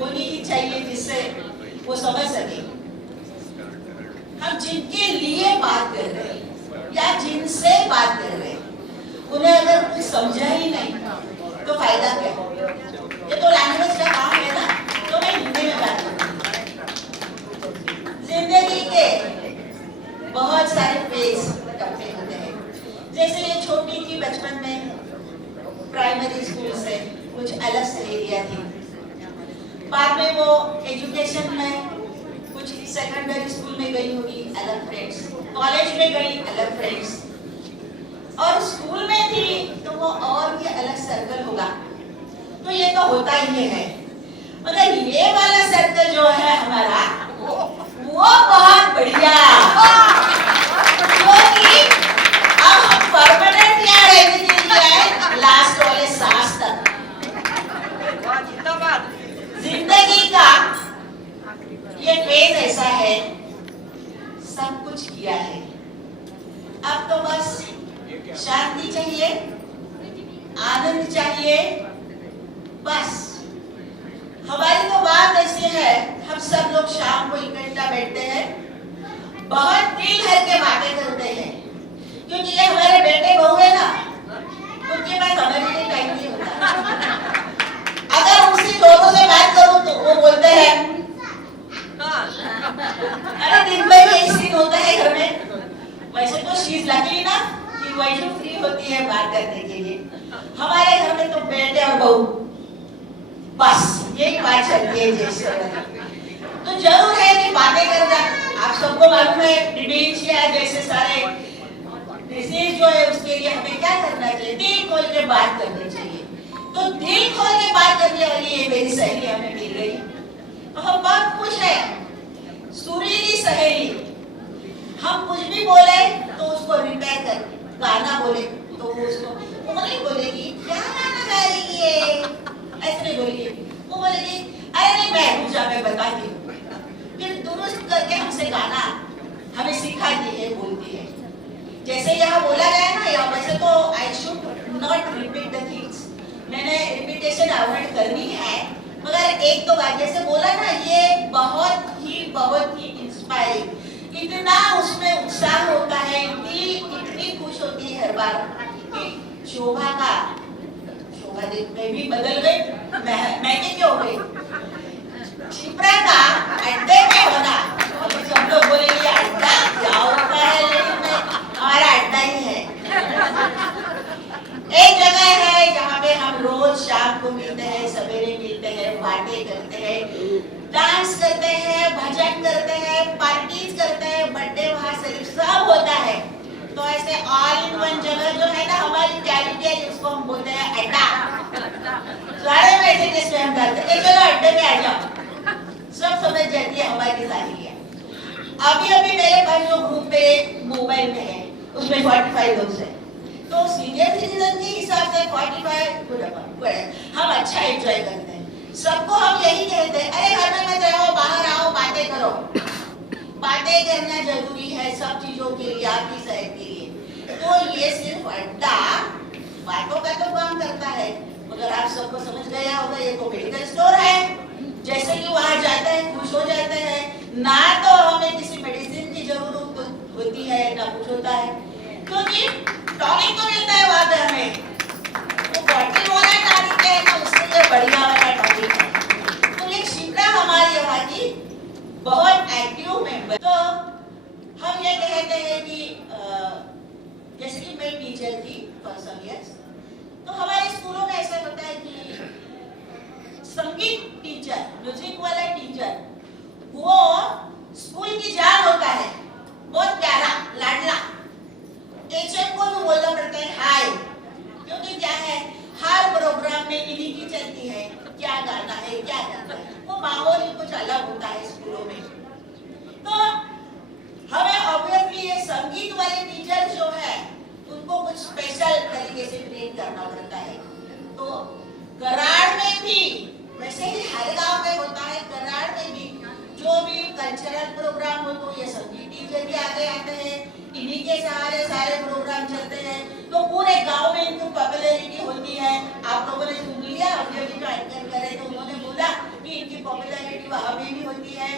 होनी ही चाहिए जिससे वो समझ सके. हम जिनके लिए बात कर रहे हैं या जिनसे बात कर रहे हैं, उन्हें अगर कुछ समझा ही नहीं तो फायदा क्या? ये तो लैंग्वेज का काम है ना. तो मैं हिंदी में बात करूंगी. जिंदगी के बहुत सारे फेज टप्पे होते हैं. जैसे ये छोटी थी, बचपन में प्राइमरी स्कूल से कुछ अलग सहेलियां थी. बाद में वो एजुकेशन में कुछ सेकेंडरी स्कूल में गई होगी, अलग फ्रेंड्स. कॉलेज में गई, अलग फ्रेंड्स. और स्कूल में थी तो वो और भी अलग सर्कल होगा. तो ये तो होता ही है. मगर ये वाला सर्कल जो है हमारा, वो बहुत बढ़िया. क्योंकि अब हम परमानेंट यहाँ रहने के लिए आए लास्ट वाले सांस तक. जिंदगी का ये फेज ऐसा है, सब कुछ किया है. अब तो बस शांति चाहिए, आनंद चाहिए. बस हमारी तो बात ऐसी है, हम सब लोग शाम को इकट्ठा बैठते हैं, बहुत दिल भर के बातें करते हैं. क्योंकि ये हमारे बेटे बहू है ना, उनके पास हमारे लिए टाइम नहीं होता. अगर उनसे दोनों से बात करूं तो वो बोलते हैं अरे दिन भर ये सीन होता है घर में. वैसे तो शी इज लकी ना कि वैसे फ्री होती है बात करने के लिए. हमारे घर में तो बेटे और बहू, बस यही बात चलती है. जैसे तो जरूर है कि बातें करना. आप सबको मालूम है डिमेंशिया जैसे सारे डिसीज जो है उसके लिए हमें क्या करना चाहिए? दिल खोल के बात करनी चाहिए. तो दिल खोल के बात करने वाली ये मेरी सहेली हमें मिल गई. तो हम बहुत खुश हैं. सुरीली सहेली. हम कुछ भी बोले तो उसको रिपेयर कर, गाना बोले तो वो उसको, वो नहीं बोलेगी क्या गाना गा रही है, ऐसे नहीं बोलेगी. वो बोलेगी अरे नहीं मैं रुक जा, मैं बताती हूँ. फिर दुरुस्त करके हमसे गाना हमें सिखाती है, बोलती है. जैसे यहाँ बोला गया ना, या वैसे तो I should not repeat the things. Maine repetition avoid करनी है. मगर एक तो बात जैसे बोला ना, ये बहुत ही इंस्पायरिंग. इतना उसमें उत्साह होता है, इतनी खुश होती है हर बार कि शोभा देख मैं भी बदल गई. मैं क्या हो गई? शिप्रा का अड्डे में होना. सब लोग बोलेंगे अड्डा क्या होता है, लेकिन हमारा अड्डा ही है. एक जगह है जहाँ पे हम रोज शाम को मिलते हैं, सवेरे मिलते हैं, बातें करते हैं, डांस करते हैं, भजन करते हैं, पार्टीज करते हैं, बर्थडे वहाँ सेलिब्रेट सब होता है. तो ऐसे ऑल इन वन जगह जो है ना हमारी कैलिटी, उसको हम बोलते हैं अड्डा. सारे बैठे जिसमें हम करते हैं चलो अड्डे में आ जाओ. सब समझ जाती है हमारी सारी. अभी मेरे पास जो ग्रुप पे मोबाइल में है उसमें 45 लोग हैं. तो सीनियर सिटीजन के हिसाब से 45 हम अच्छा एंजॉय करते हैं. सबको हम यही कहते हैं अरे घर में मत रहो, बाहर आओ, बातें करो. बातें करना जरूरी है सब चीजों के लिए, आपकी सेहत के लिए. तो ये सिर्फ अड्डा बातों का तो काम करता है. मगर आप सबको समझ गया होगा ये तो मेडिकल स्टोर है. जैसे कि वहाँ जाते हैं खुश हो जाते हैं. ना तो हमें किसी मेडिसिन की जरूरत होती है ना कुछ होता है, क्योंकि टॉनिक तो मिलता है वहाँ पे हमें. तो बॉटल वाला टॉनिक है ना, उससे ये बढ़िया वाला टॉनिक है. तो ये शिप्रा हमारी यहाँ की years. तो हमारे स्कूलों में ऐसा होता है कि संगीत टीचर, म्यूजिक वाला टीचर, वो स्कूल की जान होता है, बहुत प्यारा, लाडला। एचएम को भी बोलना पड़ता है हाय, क्योंकि क्या है, हर प्रोग्राम में इन्हीं की चलती है, क्या गाना है, क्या गाना है, वो माहौल ही कुछ अलग होता है स्कूलों में। तो हमें ऑब्वियसली ये संगीत वाले टीचर जो है उनको कुछ स्पेशल तरीके से ट्रेन करना पड़ता है। तो कराड़ में भी, वैसे ही हर गांव में होता है, कराड़ में भी जो भी कल्चरल प्रोग्राम हो तो ये संगीत टीचर भी आगे आते हैं, इन्हीं के सहारे सारे प्रोग्राम चलते हैं। तो पूरे गांव में इनकी पॉपुलैरिटी होती है। आप लोगों ने सुन लिया, अभी जो एंकर करे तो उन्होंने बोला कि इनकी पॉपुलैरिटी वहां भी होती है।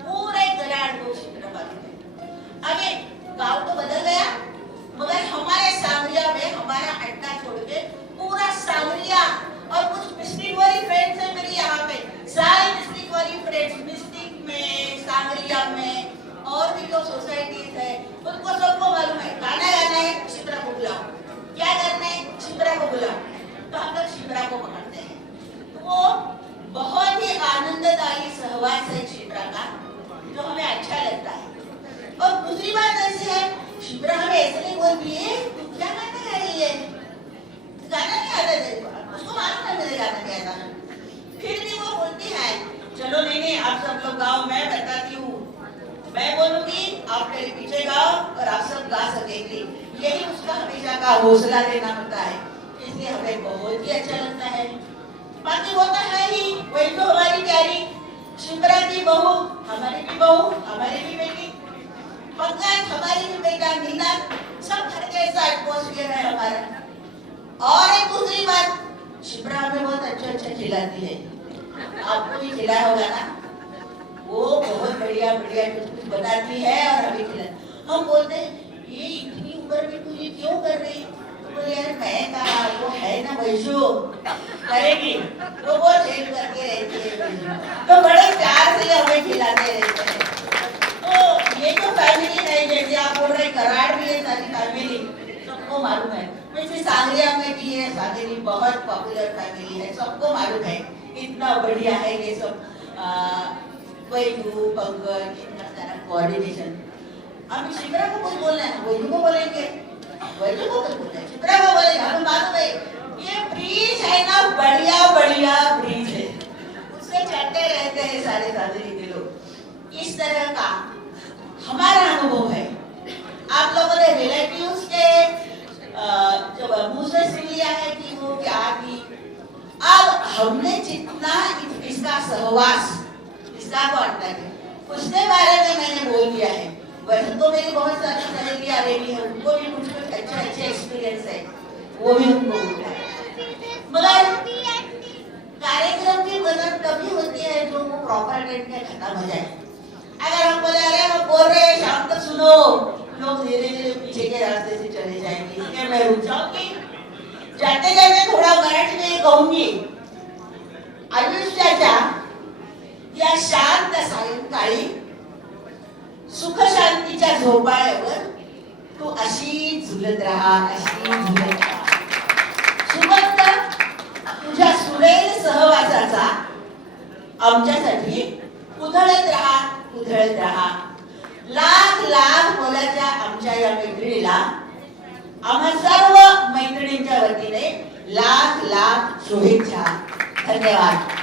पूरे कराड़ को क्षेत्र पर अभी गांव तो बदल गया, मगर हमारे सांगरिया में हमारा अड्डा छोड़ के पूरा सांगरिया और कुछ डिस्ट्रिक्ट वाली फ्रेंड्स है मेरी यहाँ पे, सारे डिस्ट्रिक्ट वाली फ्रेंड्स डिस्ट्रिक्ट में, सांगरिया में और भी जो सोसाइटीज है उनको सबको मालूम है गाना गाना है, शिप्रा को बुलाओ, क्या करना है, शिप्रा को बुलाओ। तो हम लोग शिप्रा को पकड़ते हैं। तो वो बहुत ही आनंददायी सहवास है शिप्रा का, जो हमें अच्छा लगता है। और दूसरी बात ऐसी है, शिप्रा हमें ऐसे नहीं बोलती है तू क्या गाना गा रही है, गाना नहीं आता तेरे को, उसको मालूम है मेरे गाना नहीं आता, फिर भी वो बोलती है चलो नहीं आप सब लोग गाओ, मैं बताती हूँ, मैं बोलूंगी आप मेरे पीछे गाओ और आप सब गा सकेंगे। यही उसका हमेशा का हौसला देना होता है, इसलिए हमें बहुत ही अच्छा लगता है। बाकी वो तो है ही, वही तो हमारी प्यारी शिप्रा की बहू, हमारी भी बहू, हमारी भी बेटी, पंकज हमारी भी बेटा, मीना, सब घर जैसा एटमॉस्फेयर है हमारा। और एक दूसरी बात, शिप्रा हमें बहुत अच्छा खिलाती है, आपको भी खिलाया होगा ना, वो बहुत बढ़िया बढ़िया कुछ बताती है और हमें खिला। हम बोलते हैं ये इतनी उम्र में तू ये क्यों कर रही, तो बोले यार मैं कहा, वो है ना वैशु करेगी, वो बहुत हेल्प करके रहती है, तो बड़े प्यार से हमें खिलाते रहते हैं। तो ये तो फैमिली है, जैसे आप बोल रहे कराड़ भी है, सारी फैमिली सबको मालूम है। वैसे सांगरिया में भी है, सांगरी बहुत पॉपुलर फैमिली है, सबको मालूम है, इतना बढ़िया है ये सब। वैभू, पंकज, इतना सारा कोऑर्डिनेशन। हम शिप्रा को कुछ बोलना है, वैभू को बोलेंगे, वैभू को कुछ बोलना है, शिप्रा को बोलेंगे, हमें मालूम है ये ब्रिज है ना, बढ़िया बढ़िया ब्रिज है, उससे चलते रहते हैं सारे सांगरी के लोग। इस तरह का हमारा अनुभव है। आप लोगों ने रिलेटिव्स के जो मुंह से सुन लिया है कि वो क्या थी, अब हमने जितना इसका सहवास, इसका कांटेक्ट है, उसके बारे में मैंने बोल दिया है। वैसे तो मेरी बहुत सारी सहेलियां रेडी है, उनको भी कुछ अच्छे एक्सपीरियंस है, वो भी उनको बोलता है। मगर कार्यक्रम की मदद तभी होती है जो वो प्रॉपर डेट में खत्म हो जाए। अगर हम बोले अरे हम बोल रहे हैं शाम तक सुनो, लोग धीरे धीरे पीछे के रास्ते से चले जाएंगे, इसलिए मैं रुक जाऊंगी। जाते जाते थोडा मराठी में कहूंगी, आयुष्याच्या या शांत सायंकाळी सुख शांतीच्या झोपाळ्यावर तू अशी झुलत राहा, अशी झुलत राहा। सुगंध तुझ्या सुरेल सहवासाचा आमच्यासाठी उधळत राहा, उधळत राहा। लाख लाख मोलाच्या आमच्या या मैत्रिणीला आम्हा सर्व मैत्रिणींच्या वतीने लाख लाख शुभेच्छा। धन्यवाद।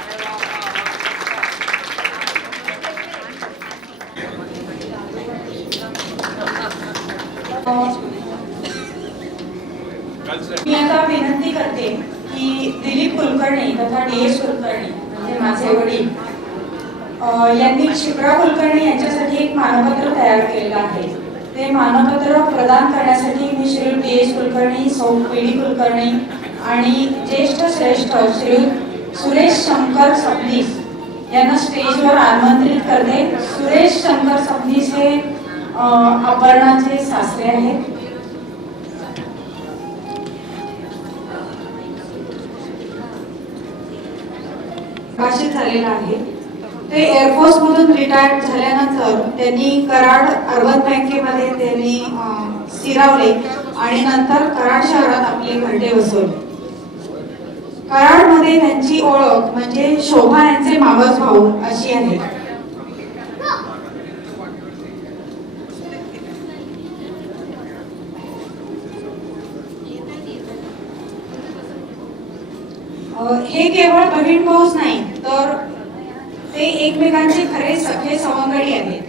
मी आता विनंती करते की दिलीप कुलकर्णी तथा DS कुलकर्णी म्हणजे माझे वडील यांनी शिप्रा कुलकर्णी यांच्यासाठी एक मानपत्र तयार केलेलं आहे। ते मानपत्र प्रदान करण्यासाठी मी श्री DS कुलकर्णी, सौ PD कुलकर्णी आणि ज्येष्ठ श्रेष्ठ श्री सुरेश शंकर सबनीस यांना स्टेजवर आमंत्रित करते। सुरेश शंकर सबनीस हे अपर्णाचे सासरे आहेत। प्रकाशित झालेला आहे। ते एअरफोर्स मधून रिटायर्ड झाल्यानंतर त्यांनी कराड अर्बन बँकेमध्ये त्यांनी स्थिरावले आणि नंतर कराड शहरात आपले घरटे बसवले. कराडमध्ये त्यांची ओळख म्हणजे शोभा यांचे मावस भाऊ अशी आहे. हे केवळ बहीण भाऊच नाही तर ते एकमेकांचे खरे सखे सवंगडी आहेत.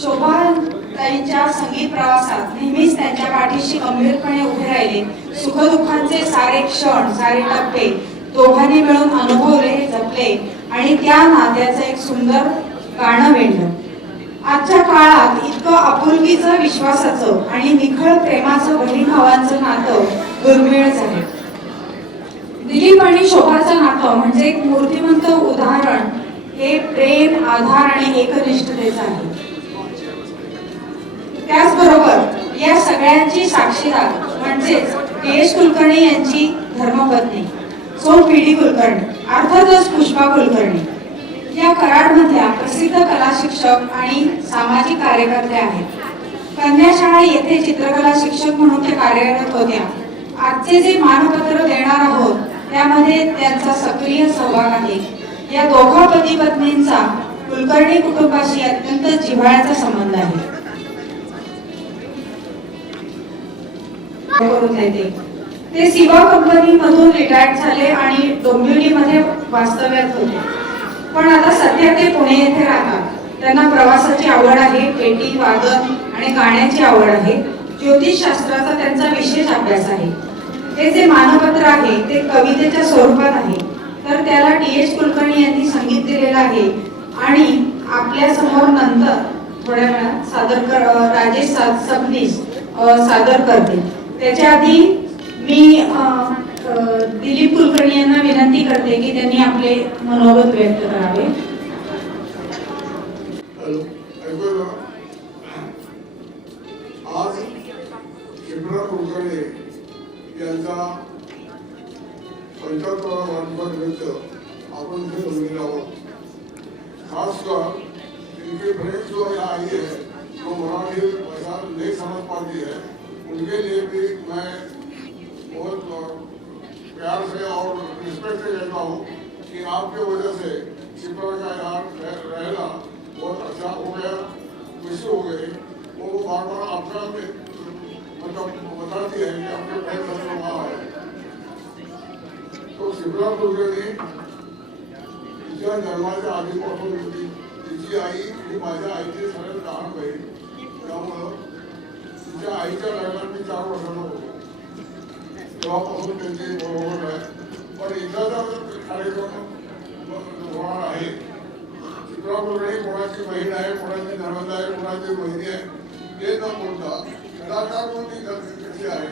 शोभाताईंच्या संगीत प्रवासात नेहमीच त्यांच्या पाठीशी गंभीरपणे उभे राहिले. सुखदुःखांचे सारे क्षण सारे टप्पे दोघांनी मिळून अनुभवले जपले आणि त्या नात्याचं एक सुंदर गाणं विणलं. आजच्या काळात इतकं आपुलकीचं विश्वासाचं आणि निखळ प्रेमाचं बहीण भावांचं नातं दुर्मिळच आहे. दिलीप आणि शोभाचं नातं म्हणजे एक मूर्तिमंत उदाहरण हे प्रेम आधार आणि एकनिष्ठतेचं आहे. त्याचबरोबर या सगळ्यांची साक्षीदार म्हणजेच DS कुलकर्णी यांची धर्मपत्नी सौ PD कुलकर्णी अर्थातच पुष्पा कुलकर्णी या कराडमधल्या प्रसिद्ध कला शिक्षक आणि सामाजिक कार्यकर्त्या आहेत. कन्याशाळा येथे चित्रकला शिक्षक म्हणून ते कार्यरत होत्या. आजचे जे मानपत्र देणार आहोत त्यामध्ये त्यांचा सक्रिय सहभाग आहे. या दोघा पती पत्नींचा कुलकर्णी कुटुंबाशी अत्यंत जिव्हाळ्याचा संबंध आहे. ते सिवा कंपनी मधून रिटायर्ड झाले आणि डोंबिवलीमध्ये वास्तव्यात होते. पण आता सध्या ते पुणे येथे राहतात. त्यांना प्रवासाची आवड आहे, पेटी वादन आणि गाण्याची आवड आहे. ज्योतिषशास्त्राचा त्यांचा विशेष अभ्यास आहे. हे जे मानपत्र आहे ते कवितेच्या स्वरूपात आहे तर त्याला DS कुलकर्णी यांनी संगीत दिलेलं आहे आणि आपल्या समोर नंतर थोड्या वेळात राजेश सबनीस सादर करते. त्याच्या आधी मी दिलीप कुलकर्णी यांना विनंती करते की त्यांनी आपले मनोगत व्यक्त करावे. आज शिवराज कुलकर्णी यांचा 75वा वाढदिवसानिमित्त आपण इथे जमलेलो आहोत. खासकर इनके फ्रेंड्स जो यहाँ आई है जो मराठी भाषा नहीं समझ पाती है उनके लिए भी मैं बहुत प्यार से और रिस्पेक्ट से कहता हूँ कि आपके वजह से शिप्रा का यहाँ रहना बहुत अच्छा हो गया, खुशी हो गई. वो बार बार आपका मतलब बताती है कि आपके पैर सब वहाँ है. तो शिप्रा कुलकर्णी तिच्या जन्माच्या आधीपासून होती. तिची आई ही माझ्या आईची सरळ लहान बहीण. त्यामुळं तिच्या आईच्या लग्नात मी 4 वर्षाचा होतो तेव्हापासून त्यांची बरोबर आहे. पण इथला जर कार्यक्रम होणार आहे. शिप्रा कुलकर्णी कोणाची बहीण आहे, कोणाची नणंद आहे, कोणाची बहिणी आहे हे न बोलता कलाकार कोणती कशी आहे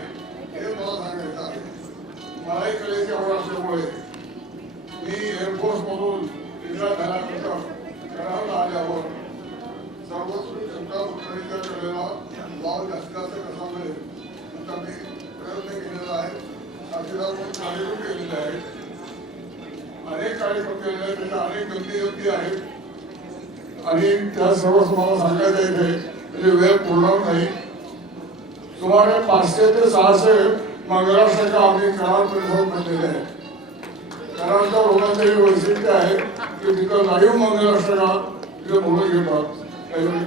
हे मला सांगायचं आहे. मलाही कलेची आवड असल्यामुळे मी एअरफोर्समधून रिटायर झाल्यानंतर कराडला आल्यावर सर्वोत्कृष्ट शिप्रा कुलकर्णीच्या कलेला वाव जास्तीत जास्त कसा मिळेल याचा मी प्रयत्न केलेला आहे. साथीदार म्हणून कार्यक्रम केलेले आहेत, अनेक कार्यक्रम केलेले आहेत, त्याच्या अनेक गमती आहेत आणि त्या सर्व तुम्हाला सांगायचं इथे म्हणजे वेळ पूर्ण नाही. सुमारे 500 ते 600 मंगलाष्टका आम्ही कराड परिसरात बनलेले आहेत. कराडच्या लोकांचं हे वैशिष्ट्य आहे की तिथं लाईव्ह मंगलाष्टका तिथे मुलं घेतात.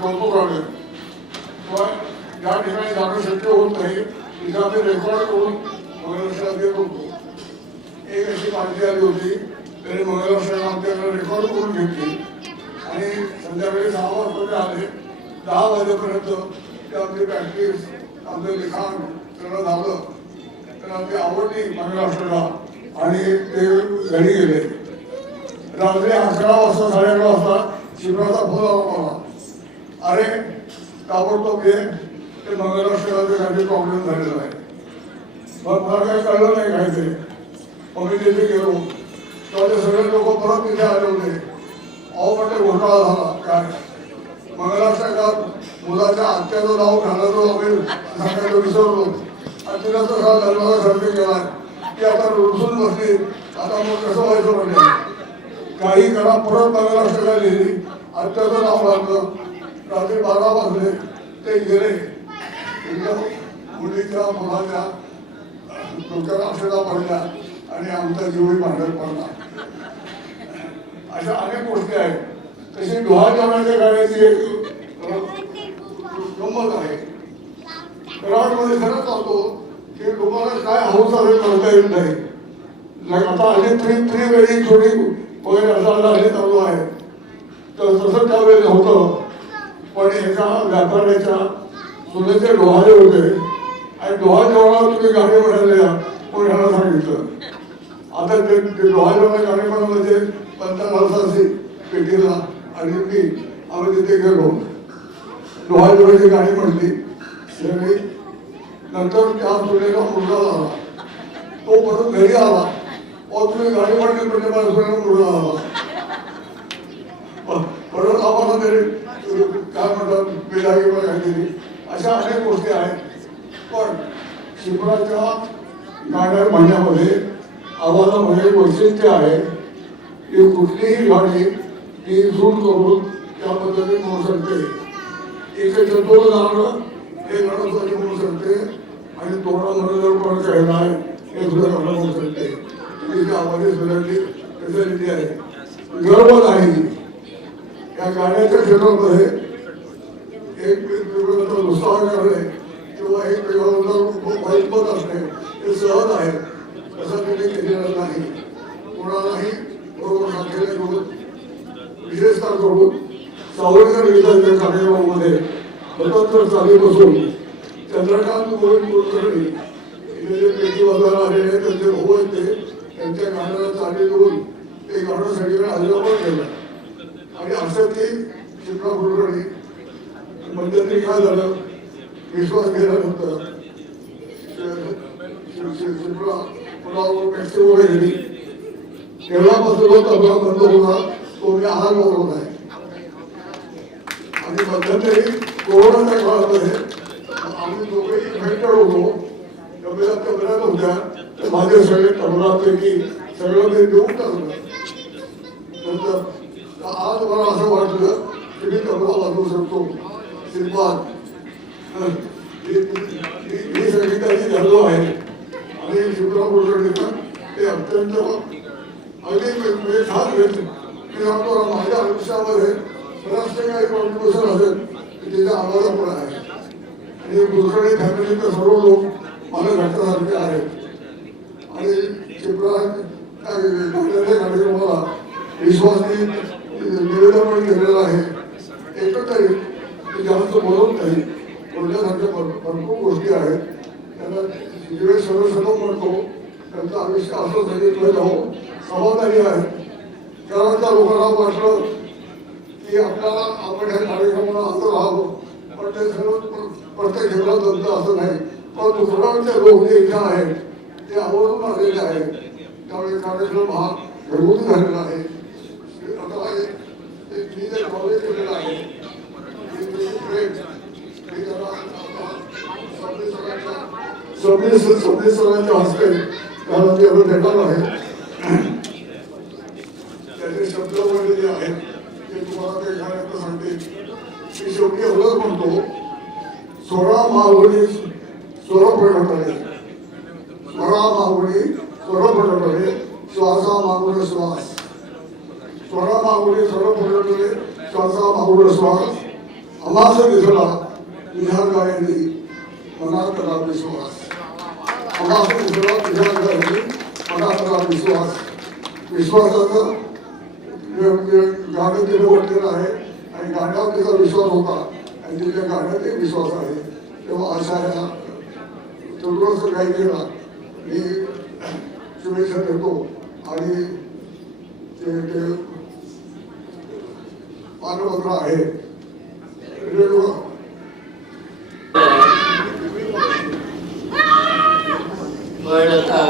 कौतुक आहे. पण ज्या ठिकाणी जाणं शक्य होत नाही तिथं आम्ही रेकॉर्ड करून मंगलाष्टका देत होतो. एक अशी पार्टी आली होती, त्यांनी मंगलाष्टका आमच्याकडे रेकॉर्ड करून घेतली आणि संध्याकाळी 6 वाजता ते आले. 10 वाजेपर्यंत ते आमची प्रॅक्टिस आमचं लिखाण सगळं झालं. तर आमची आवडली मंगलाष्टका आणि ते घरी गेले. रात्री 11 वाजता 11:30 वाजता शिवराचा फोन आला मला, अरे ताबडतोब घे ते मंगलाष्टकाचे काही प्रॉब्लेम झालेला आहे. मग मला काही कळलं नाही काय ते. मग मी तिथे गेलो तेव्हा ते सगळे लोक परत तिथे आले होते. अहो म्हणजे घोटाळा झाला. काय मंगलाष्टकात मुलाच्या आत्याचं नाव घालायचं आम्ही सांगायला विसरलो आणि तिला तसा लग्नाचा खर्च केला की आता रुसून बसली. आता मग कसं व्हायचं म्हणजे काही करा. परत मंगलाष्टका लिहिली, आत्याचं नाव घातलं. रात्री 12 वाजले ते गेले. मुलीच्या मुलाच्या डोक्याला अक्षरा पडल्या आणि आमचा जीवही भांडत पडला. अशा अनेक गोष्टी आहेत. तशी डोहा जेवणाच्या गाण्याची एक गंमत आहे. कराडमध्ये खरंच चालतो की लोकांना काय हौस आहे करता येत नाही. आता हल्ली थ्री वेळी छोटी वगैरे असा हल्ली चालू आहे. तर तसं त्यावेळेस होतं. पण एका व्यापाऱ्याच्या सुनेचे डोहाळे होते आणि डोहा जेवणाला तुम्ही गाणी म्हणाल्या पण ह्याला सांगितलं. आता ते डोहा जेवणा गाणी म्हणाले 50 वर्षाची पेटीला आणि मी आम्ही तिथे गेलो. डोहा जेवणाची गाणी म्हणली. नंतर त्या सुनेला मुलगा झाला. तो परत घरी आला. तुम्ही गाडी म्हणली म्हणजे मला सुनेला मुलगा झाला. परत आम्हाला तरी काय म्हणतात बेजागी काहीतरी अशा अनेक गोष्टी आहेत. पण शिवराच्या गाण्या म्हणण्यामध्ये आवाजामध्ये वैशिष्ट्य आहे की कुठलीही गाणी ती सूट करून त्या पद्धतीने म्हणू शकते. एक चतुर गाणं हे गाणं म्हणू शकते आणि तोंडामध्ये जर पण कहणं आहे हे सुद्धा गाणं म्हणू शकते. तिच्या आवाजी सुधारली फॅसिलिटी आहे. गर्व नाही या गाण्याच्या क्षेत्रामध्ये एक उत्साह करणे किंवा एक वाईट मत असणे हे सहज आहे. तसं त्यांनी केलेलं नाही. कोणालाही बरोबर सांगितले करून विशेषतः करून सावरकर गीताच्या कार्यक्रमामध्ये स्वतंत्र चाली बसून चंद्रकांत गोविंद कुलकर्णी इथे जे पेटी वाजवायला आलेले त्यांचे भाऊ आहेत ते त्यांच्या गाण्याला चाली देऊन ते गाणं सगळीकडे हजरापण केलं. आणि असं ते शिल्पा कुलकर्णी मध्यंतरी काय झालं विश्वास गेल्यानंतर शिल्पा पुन्हा मेक्सिको गेली. तेव्हापासून तो तबला बंद होता. तो मी आहार लावला आहे. आणि मध्यंतरी कोरोनाच्या काळामध्ये आम्ही दोघेही भेट होतो. तबल्यात होत्या तर माझे सगळे तबलापैकी सगळं मी देऊन टाकलं. नंतर आज मला असं वाटलं की मी तबला वाजवू शकतो. श्रीपाद ही संगीताची झालो आहे आणि शिवराम कुलकर्णीचं ते अत्यंत अगदी छान भेटले. मी सांगतो माझ्या आयुष्यामध्ये बऱ्याचशा काही कॉन्ट्रिब्युशन असेल की त्याच्या आवाजा पण आहे. आणि कुलकर्णी फॅमिलीचे सर्व लोक मला घटकासारखे आहेत. आणि शिवराज कार्यक्रमाला विश्वासनी निवेदन पण केलेलं आहे. एकतरी जास्त बोलत नाही. बोलण्यासारख्या भरपूर गोष्टी आहेत. त्यांना जे सर्व म्हणतो त्यांचं आयुष्य असं सांगितलं जाऊ समाधानी आहे. घराच्या लोकांना वाटलं की आपल्याला आपण ह्या कार्यक्रमाला असं राहावं पण ते सर्व प्रत्येक क्षेत्रात जमतं असं नाही. पण दुसऱ्यांचे लोक जे इच्छा आहेत ते आवर्जून आलेले आहेत. त्यामुळे कार्यक्रम हा घरगुती झालेला आहे. आता मी जे कॉलेज केलेलं आहे सव्वीस सरांच्या हस्ते त्याला ते देणार आहे. त्याचे शब्द वगैरे जे आहेत ते तुम्हाला ते घालायचं सांगते. मी शेवटी एवढंच म्हणतो 16 मावळी स्वर प्रगटले. 16 मावळी स्वर प्रगटले. श्वासा मागुडे श्वास. 16 मावळी स्वर प्रगटले. श्वासा मागुडे श्वास. आवाज दिसला तुझ्या गायनी मनात करा विश्वास. आवाज दिसला तुझ्या गायनी मनात करा विश्वास. विश्वासाचं गाणं तिने म्हटलेलं आहे आणि गाण्यावर तिचा विश्वास होता आणि तिच्या गाण्यात एक विश्वास आहे. तेव्हा अशा ह्या तंदुरुस्त गायकीला मी शुभेच्छा देतो. आणि ते मानपत्र आहे पण आता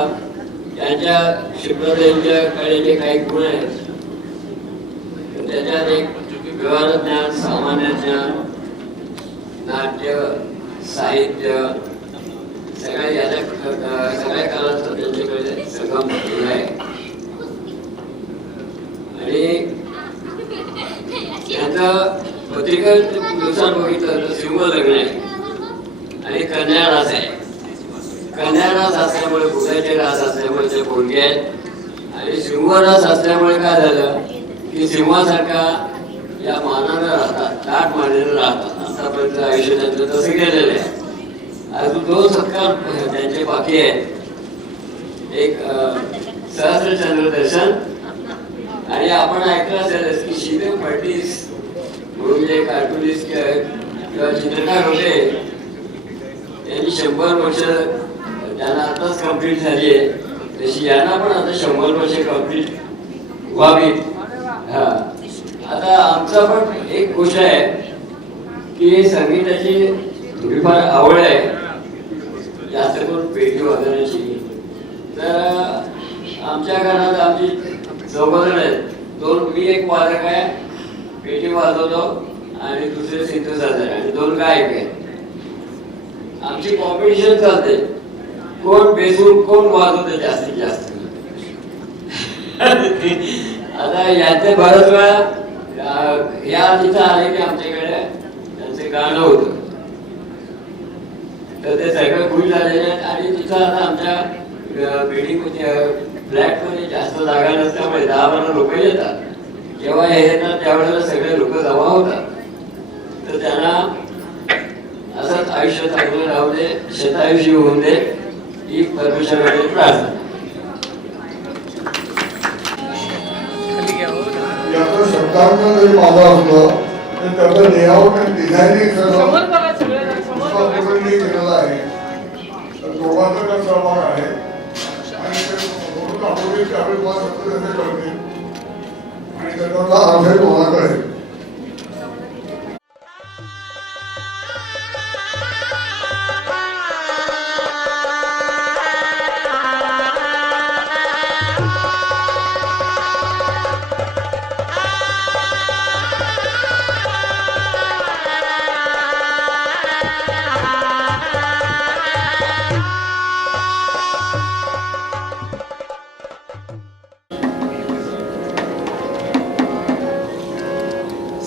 त्यांच्या शिवरायांच्याकडे जे काही गुण आहेत त्याच्यात एक व्यवहार ज्ञान, सामान्य ज्ञान, नाट्य, साहित्य सगळ्या कलांचा त्यांच्याकडे संगम भरलेला आहे. आणि त्यांचं पत्रिकेनुसार बघितलं तर सिंह लग्न आहे आणि कन्या रास आहे. रास असल्यामुळे बुधाचे रास असल्यामुळे ते पोरगे आहेत. आणि सिंहरास असल्यामुळे काय झालं की सिंहासारखा या मानानं राहतात, दाट मानेनं राहतात. आतापर्यंत आयुष्य त्यांचं तसं गेलेलं आहे. अजून 2 सत्कार त्यांचे बाकी आहेत. एक सहस्रचंद्र दर्शन आणि आपण ऐकलं असेल की शिवे फडणीस म्हणून जे कार्टुनिस्ट किंवा चित्रकार होते त्यांनी 100 वर्ष त्यांना आताच कंप्लीट झाली आहे, तशी यांना पण आता 100 वर्ष कंप्लीट व्हावी. हा आता आमचा पण एक गोष्ट आहे की संगीताची थोडीफार आवड आहे, जास्त करून पेटी वाजवण्याची. तर आमच्या घरात आमची 4 जण आहेत. 2 मी एक वादक आहे, पेटी वाजवतो आणि दुसरे सिंथेसायझर आणि 2 गायक आहेत. आमची कॉम्पिटिशन चालते, कोण बेसूर कोण वाजवते जास्तीत जास्त. आता याचे बऱ्याच वेळा या तिथं आले की आमच्याकडे त्यांचं गाणं होतं, तर ते सगळं खुश झालेले आहेत. आणि तिथं आता आमच्या बिल्डिंगमध्ये फ्लॅटमध्ये जास्त जागा नसल्यामुळे 10-12 लोक येतात. जेव्हा हे येतात त्यावेळेला सगळे लोक जमा होतात. तर त्यांना असंच आयुष्य चांगलं राहू दे, शतायुषी होऊन दे ही परमेश्वराकडे प्रार्थना. याचं शब्दांत जरी माझं असलं तर त्याचं लेआउट आणि डिझायनिंग सगळं केलेलं आहे. तर दोघांचा त्या सहभाग आहे आणि ते दोन दाखवले की आपले मला सत्य त्याचे कळते आणि त्याच्यातला अर्थ कोणाकडे.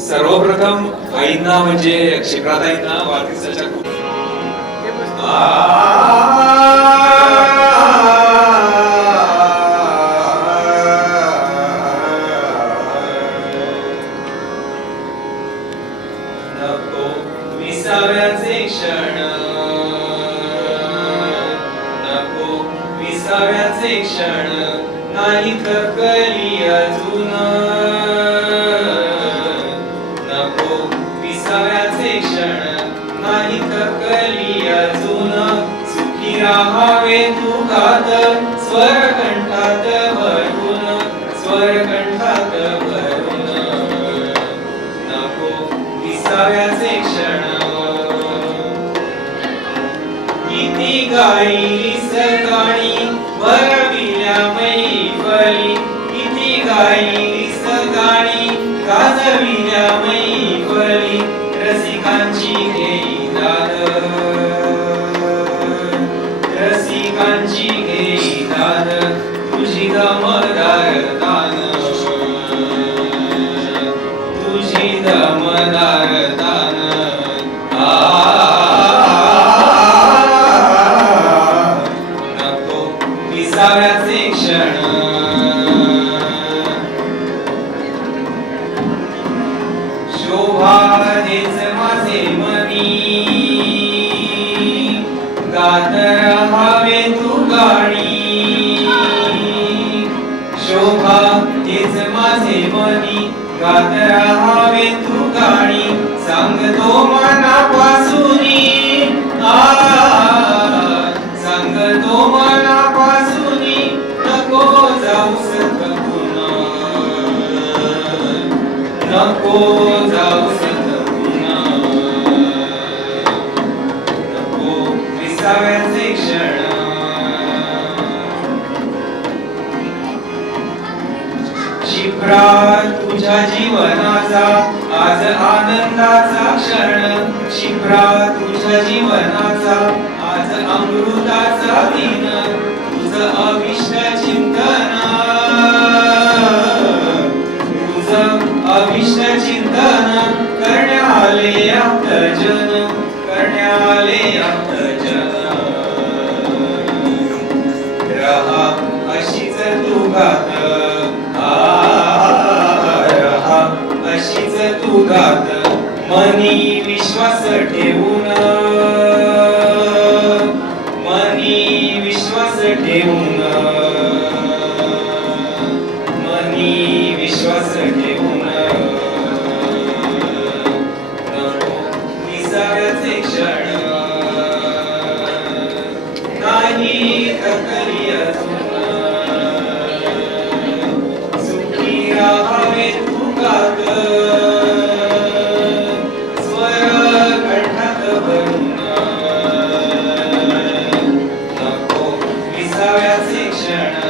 सर्वप्रथम आईंना म्हणजे शिप्राताईंना वाढदिवसाच्या नको विसाव्याचे क्षण, नको विसाव्याचे क्षण, नाही थकली अजून. नाही थकली अजून, सुखी राहावे तुकात स्वरकंठात भरून, स्वरकंठात भरून. नको विसाव्याचे क्षण. किती गायली सकाळी वरविल्या मैफली, किती गायली सकाळी गाजविल्या मैफली. रसिकांची घेई दाद, रसिकांची घेई दाद, तुझी दमदार दान, तुझी दमदार दान. नको विसाव्याचे क्षण. शोभा हेच माझे मनी, गात रहावे तू गाणी. शोभा हेच माझे मनी, गात रहावे तू गाणी. सांगतो मनापासूनी, सांगतो मनापासूनी, नको जाऊस थकून, नको जाऊस थकून. नको विसाव्याचे क्षण. शिप्रा तुझ्या जीवनाचा आज आनंदाचा क्षण. शिप्रा तुझ्या जीवनाचा आज अमृताचा दिन. तुझं अभिष्ट चिंतन, तुझं अभिष्ट चिंतन करण्याले आप्तजन, करण्याले आप्तजन. मनी विश्वास ठेवून नको विसाव्याचे क्षण नाही थकली अजून सुखी राहावे तुकात स्वर कंठात भरून नको विसाव्याचे क्षण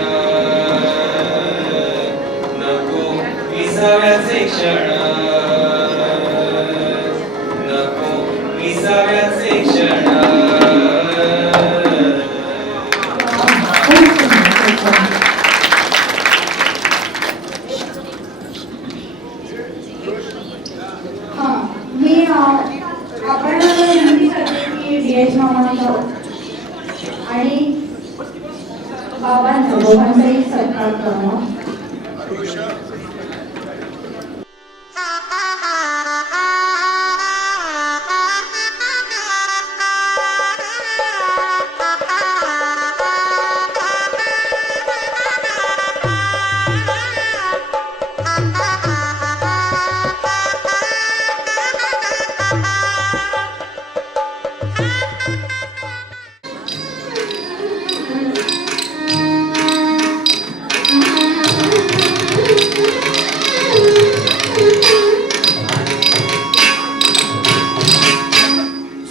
नको विसाव्याचे क्षण नको विसाव्याचे क्षण आपण नेहमी करते की डी.एच. मामांचा आणि बाबांचा दोघांचाही सत्कार करणं.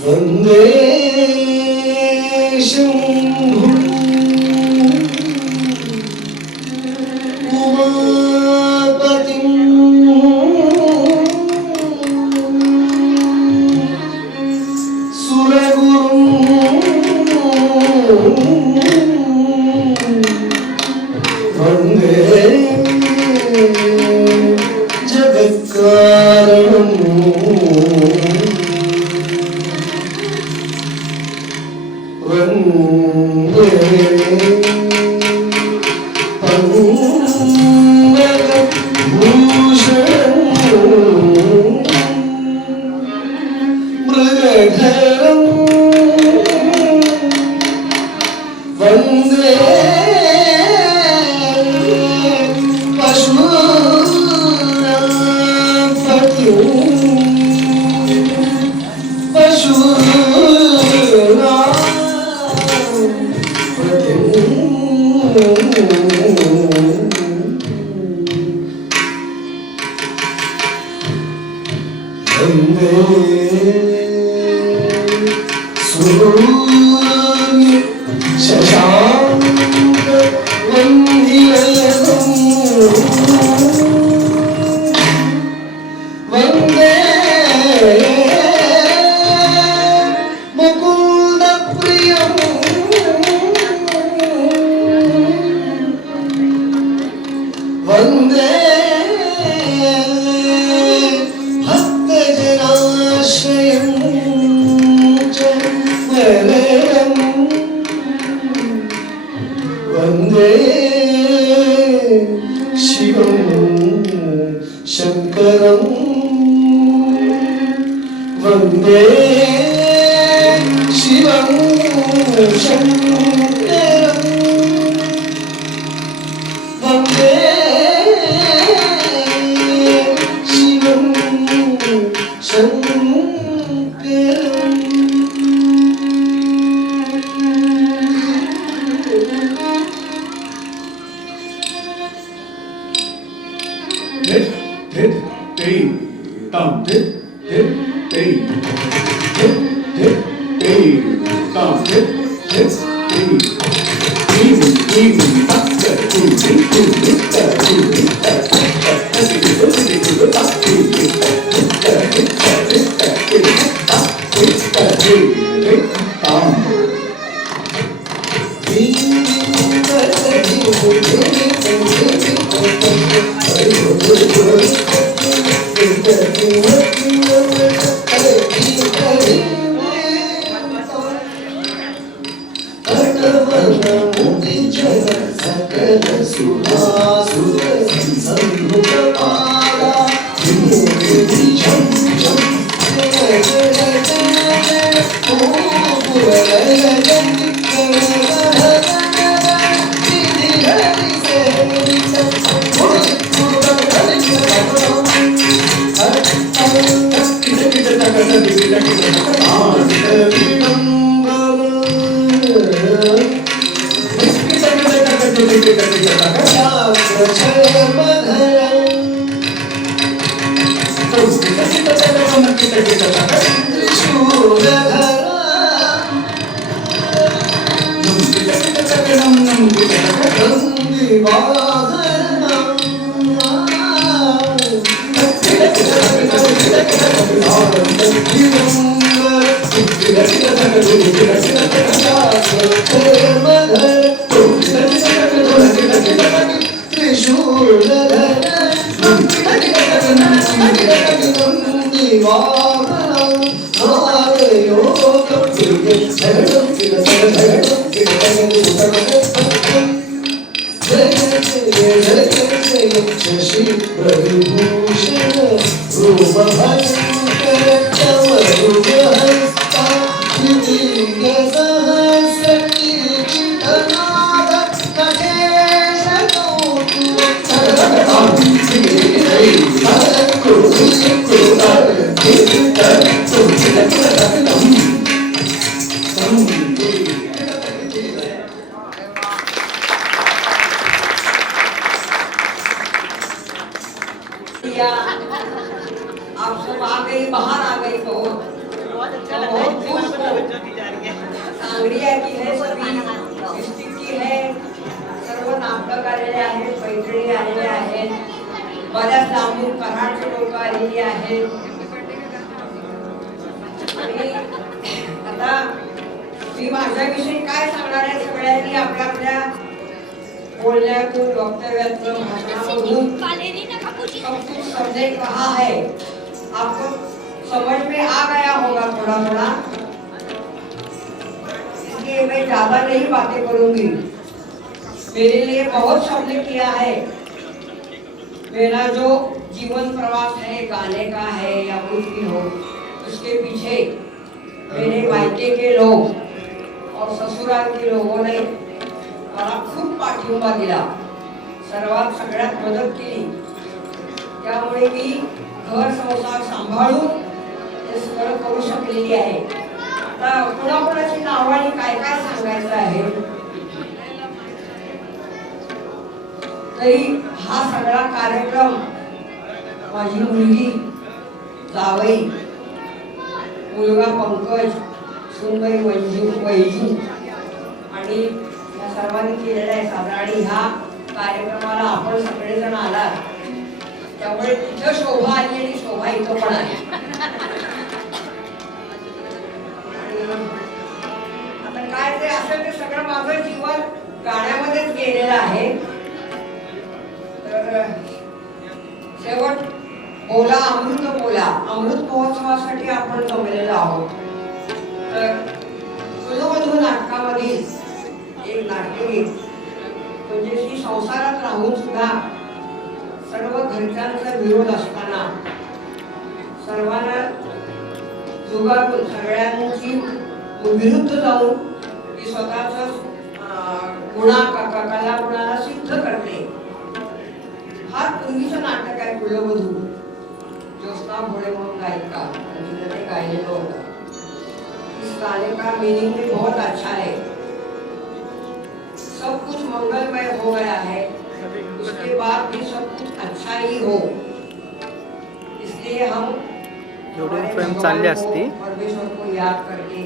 वंदे शंभु उमापतिं सुरगुरुं वंदे जगत्कारणम् वंदे पंकजभूषणं मृगधरं वंदे सूर्य शशांक वंदिलयं वंदे मुकुंद प्रियं वंदे भक्तजनाश्रयं च वरदं वंदे शिवं शंकरं वंदे शिवं शंकरं वंदे शिवं शंकरं. Hit, hit, hey, thumb, hit, hit, hey, hit, hit, hey, thumb, hit, hit, hey. सकल सुहासुर संभु आप सब आ गई, बाहर आ गई तो बहुत खुश सांगरिया की है, सभी डिस्ट्रिक्ट की है, सर्व नाटक आलेले आहेत, पैठणी आलेले आहेत, बऱ्याच लांबून कराडचे लोक आलेली आहेत. आणि आता मी माझ्याविषयी काय सांगणार आहे, सगळ्यांनी आपल्या आपल्या बोलण्यातून, वक्तव्यातून, भाषणामधून सब कुछ समझे कहा है. आपको समझ में आ गया होगा थोड़ा थोड़ा, इसलिए मैं ज्यादा नहीं बातें करूंगी. मेरे लिए बहुत सबने किया है. मेरा जो जीवन प्रवास है, गाने का है या कुछ भी हो, उसके पीछे मेरे मायके के लोग और ससुराल के लोगों ने मला खूप पाठिंबा दिला, सर्वात सगळ्यात मदत केली. त्यामुळे मी घर संसार सांभाळून हे सगळं करू शकलेली आहे. आता कोणाकोणाची नावं आणि काय काय सांगायचं आहे, तरी हा सगळा कार्यक्रम माझी मुलगी, जावई, मुलगा पंकज, सुनबाई वैजू आणि या सर्वांनी केलेला आहे साजरा. आणि ह्या कार्यक्रमाला आपण सगळेजण आलात, त्यामुळे तिथं शोभा आली आणि शोभा इथं पण आली. आता काय ते असेल ते सगळं माझं जीवन गाण्यामध्येच गेलेलं आहे. तर शेवट बोला अमृत बोला, अमृत महोत्सवासाठी आपण जमलेलो आहोत. तर कुलवधू नाटकामधील एक नाट्यगीत म्हणजे ती संसारात राहून सुद्धा सर्व घरच्यांचा विरोध असताना सर्वांना जुगारून सगळ्यांची विरुद्ध जाऊन ती स्वतःच कला गुणाला सिद्ध करते. फार पूर्वीचं नाटक आहे कुलवधू. ज्योत्स्ना भोळे म्हणून गायिका, तिने ते गायलेलं होतं. इस गाने का मीनिंग भी बहुत अच्छा है. सब कुछ मंगलमय हो गया है, उसके बाद भी सब कुछ अच्छा ही हो. इसलिए हम चालली असती परमेश्वर को याद करके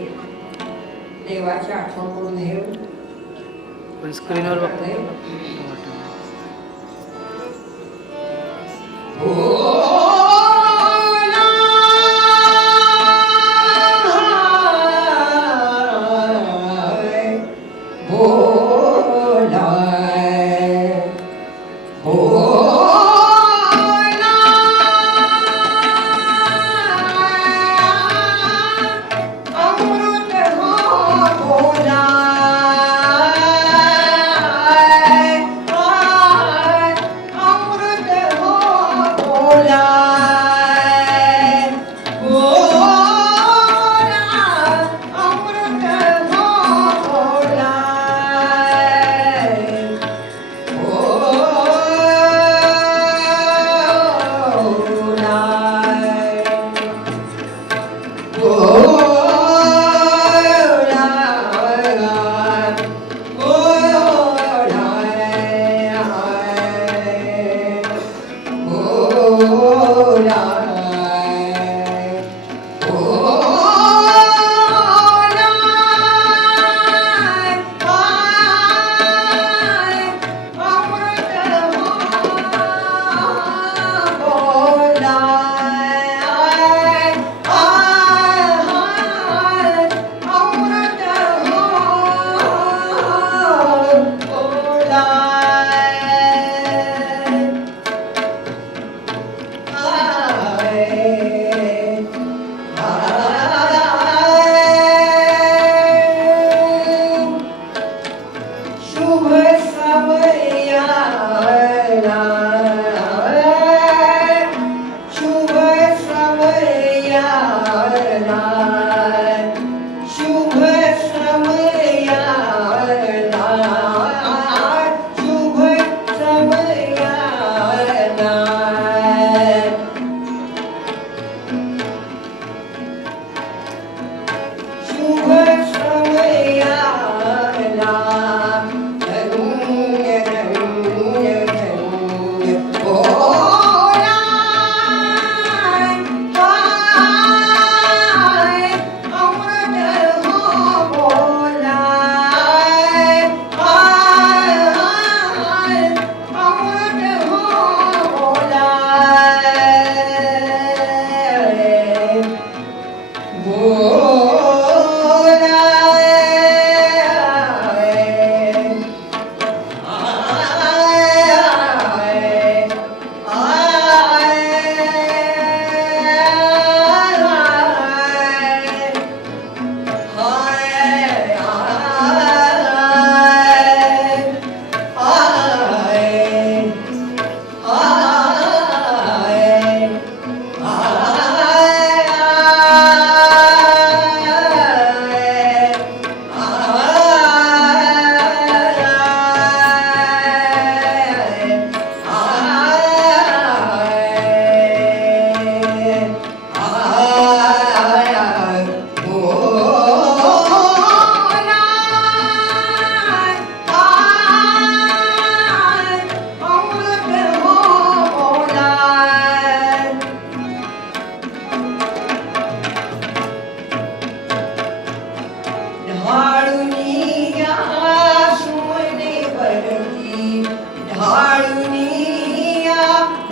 देवाची आठवण करून हे पण स्क्रीनवर बघतोय.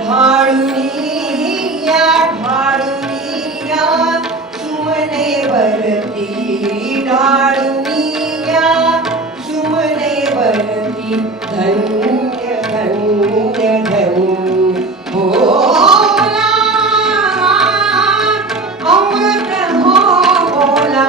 ढाळुनी या सुमने वरती ढाळुनी या सुमने वरती धन्य धन्य धन्य भोला अमृत हो भोला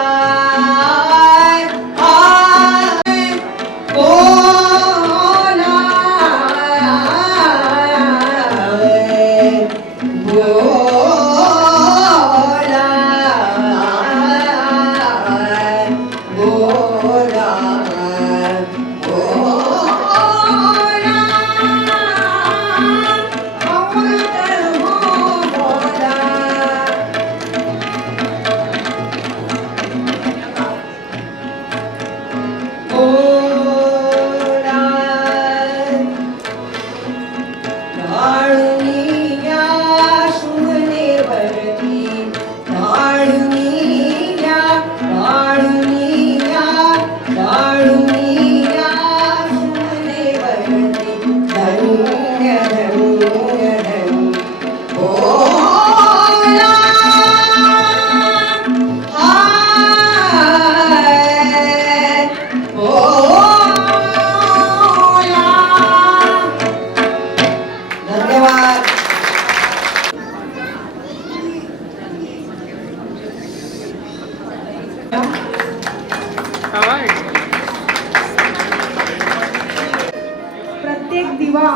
प्रत्येक दिवा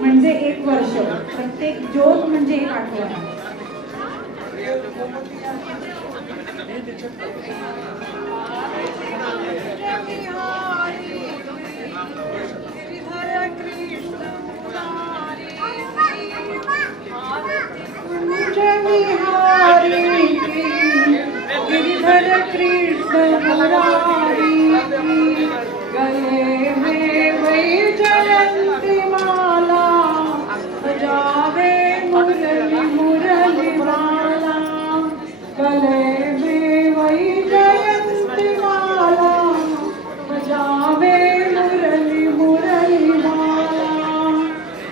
म्हणजे एक वर्ष, प्रत्येक ज्योत म्हणजे एक आठवण. गिरिधर कृष्ण मुरारी गले में वैजयंती माला बजावे मुरली मुरली माला गले में वैजयंती माला बजावे मुरली मुरली माला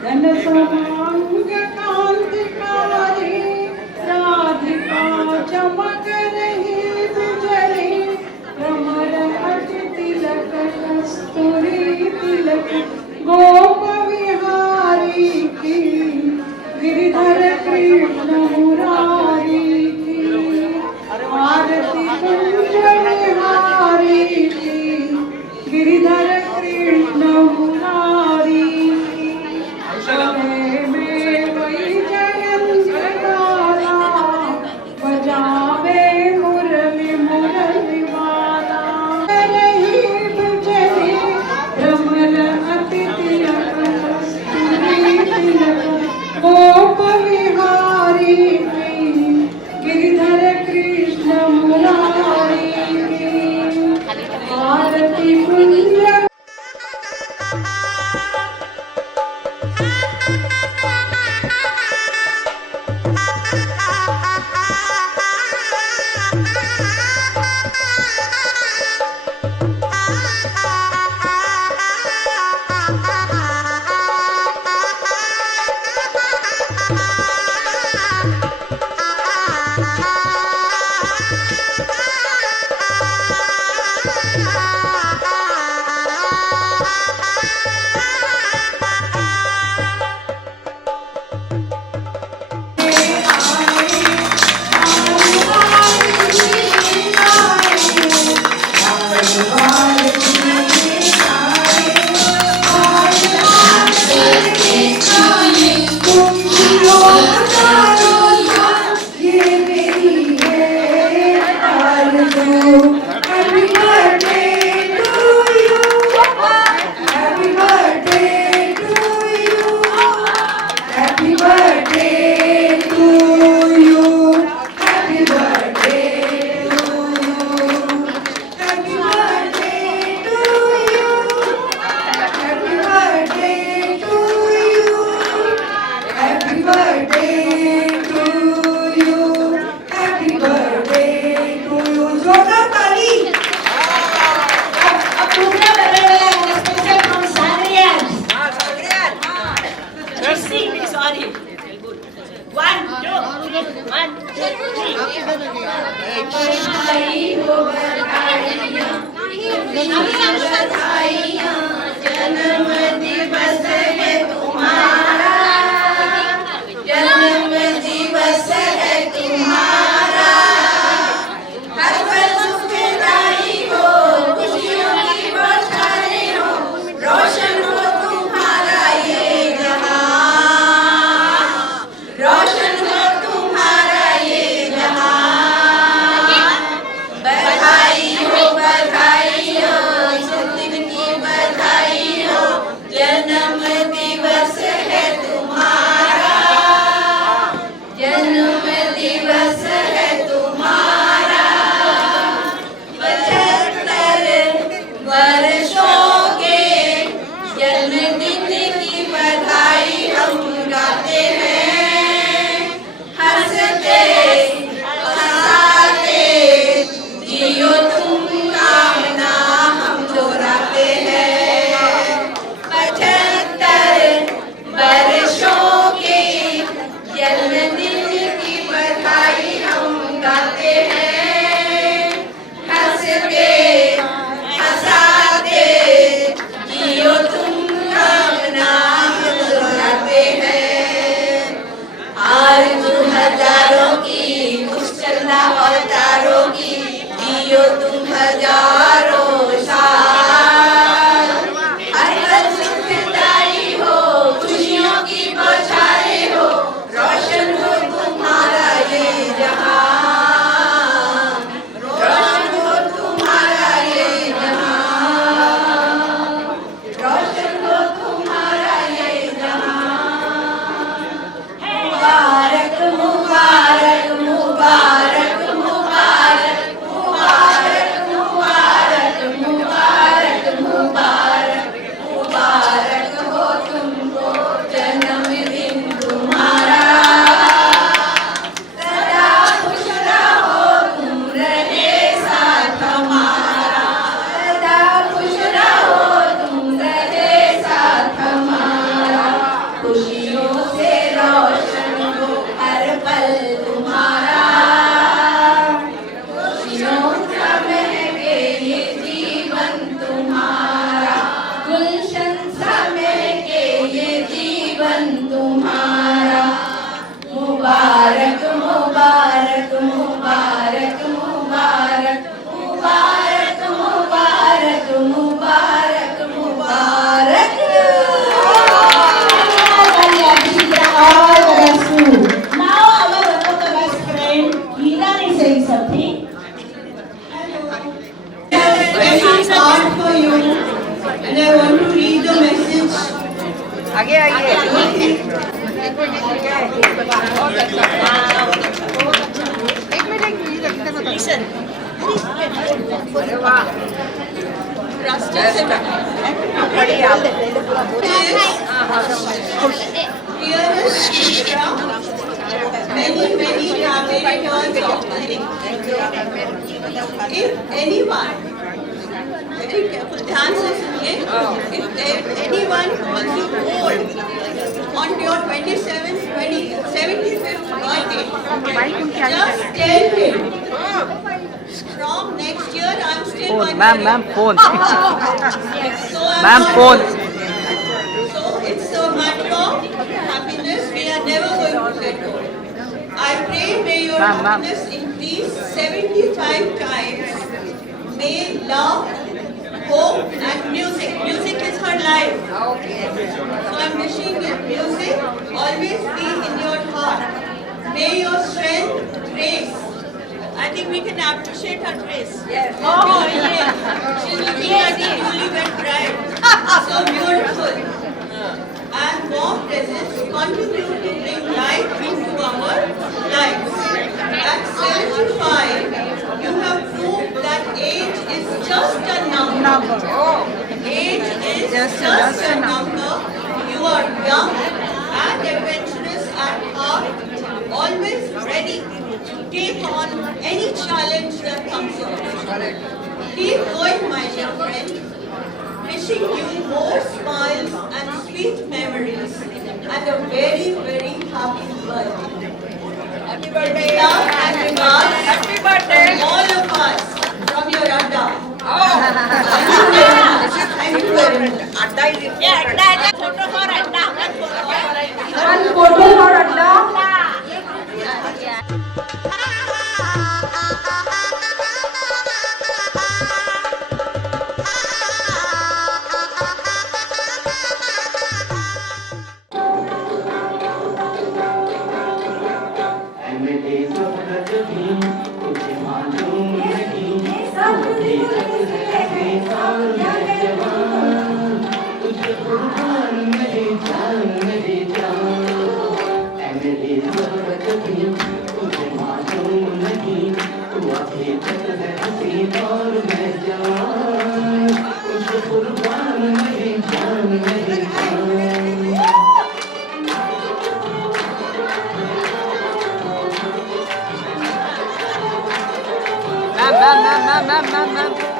धन समांग कांतिकारी राधिका चमक रही बिजली भ्रमर Sorry. 1, 2, 1, 2, Ma'am, phone. Ma'am, phone. So it's a matter of happiness. We are never going to let go. I pray may your happiness increase 75 times. May love, hope and music. Music is her life. So I'm wishing you music always be in your heart. May your strength, grace. I think we can appreciate her grace. Yes. Oh, yes. She's looking like a newlywed bride. So beautiful. And warm presence continue to bring light into our lives. At 75, you have proved that age is just a number. Age is just a number. You are young and adventurous at heart, always ready to take on any challenge that comes your way. Keep going, my dear friend. Wishing you more smiles and sweet memories and a very, very happy birthday. Happy birthday. Happy birthday. Happy birthday. All of us from your Adda. Thank you very much. Adda is it? Yeah, Adda. Photo for Adda. One photo for Adda. Ma'am.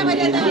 Sampai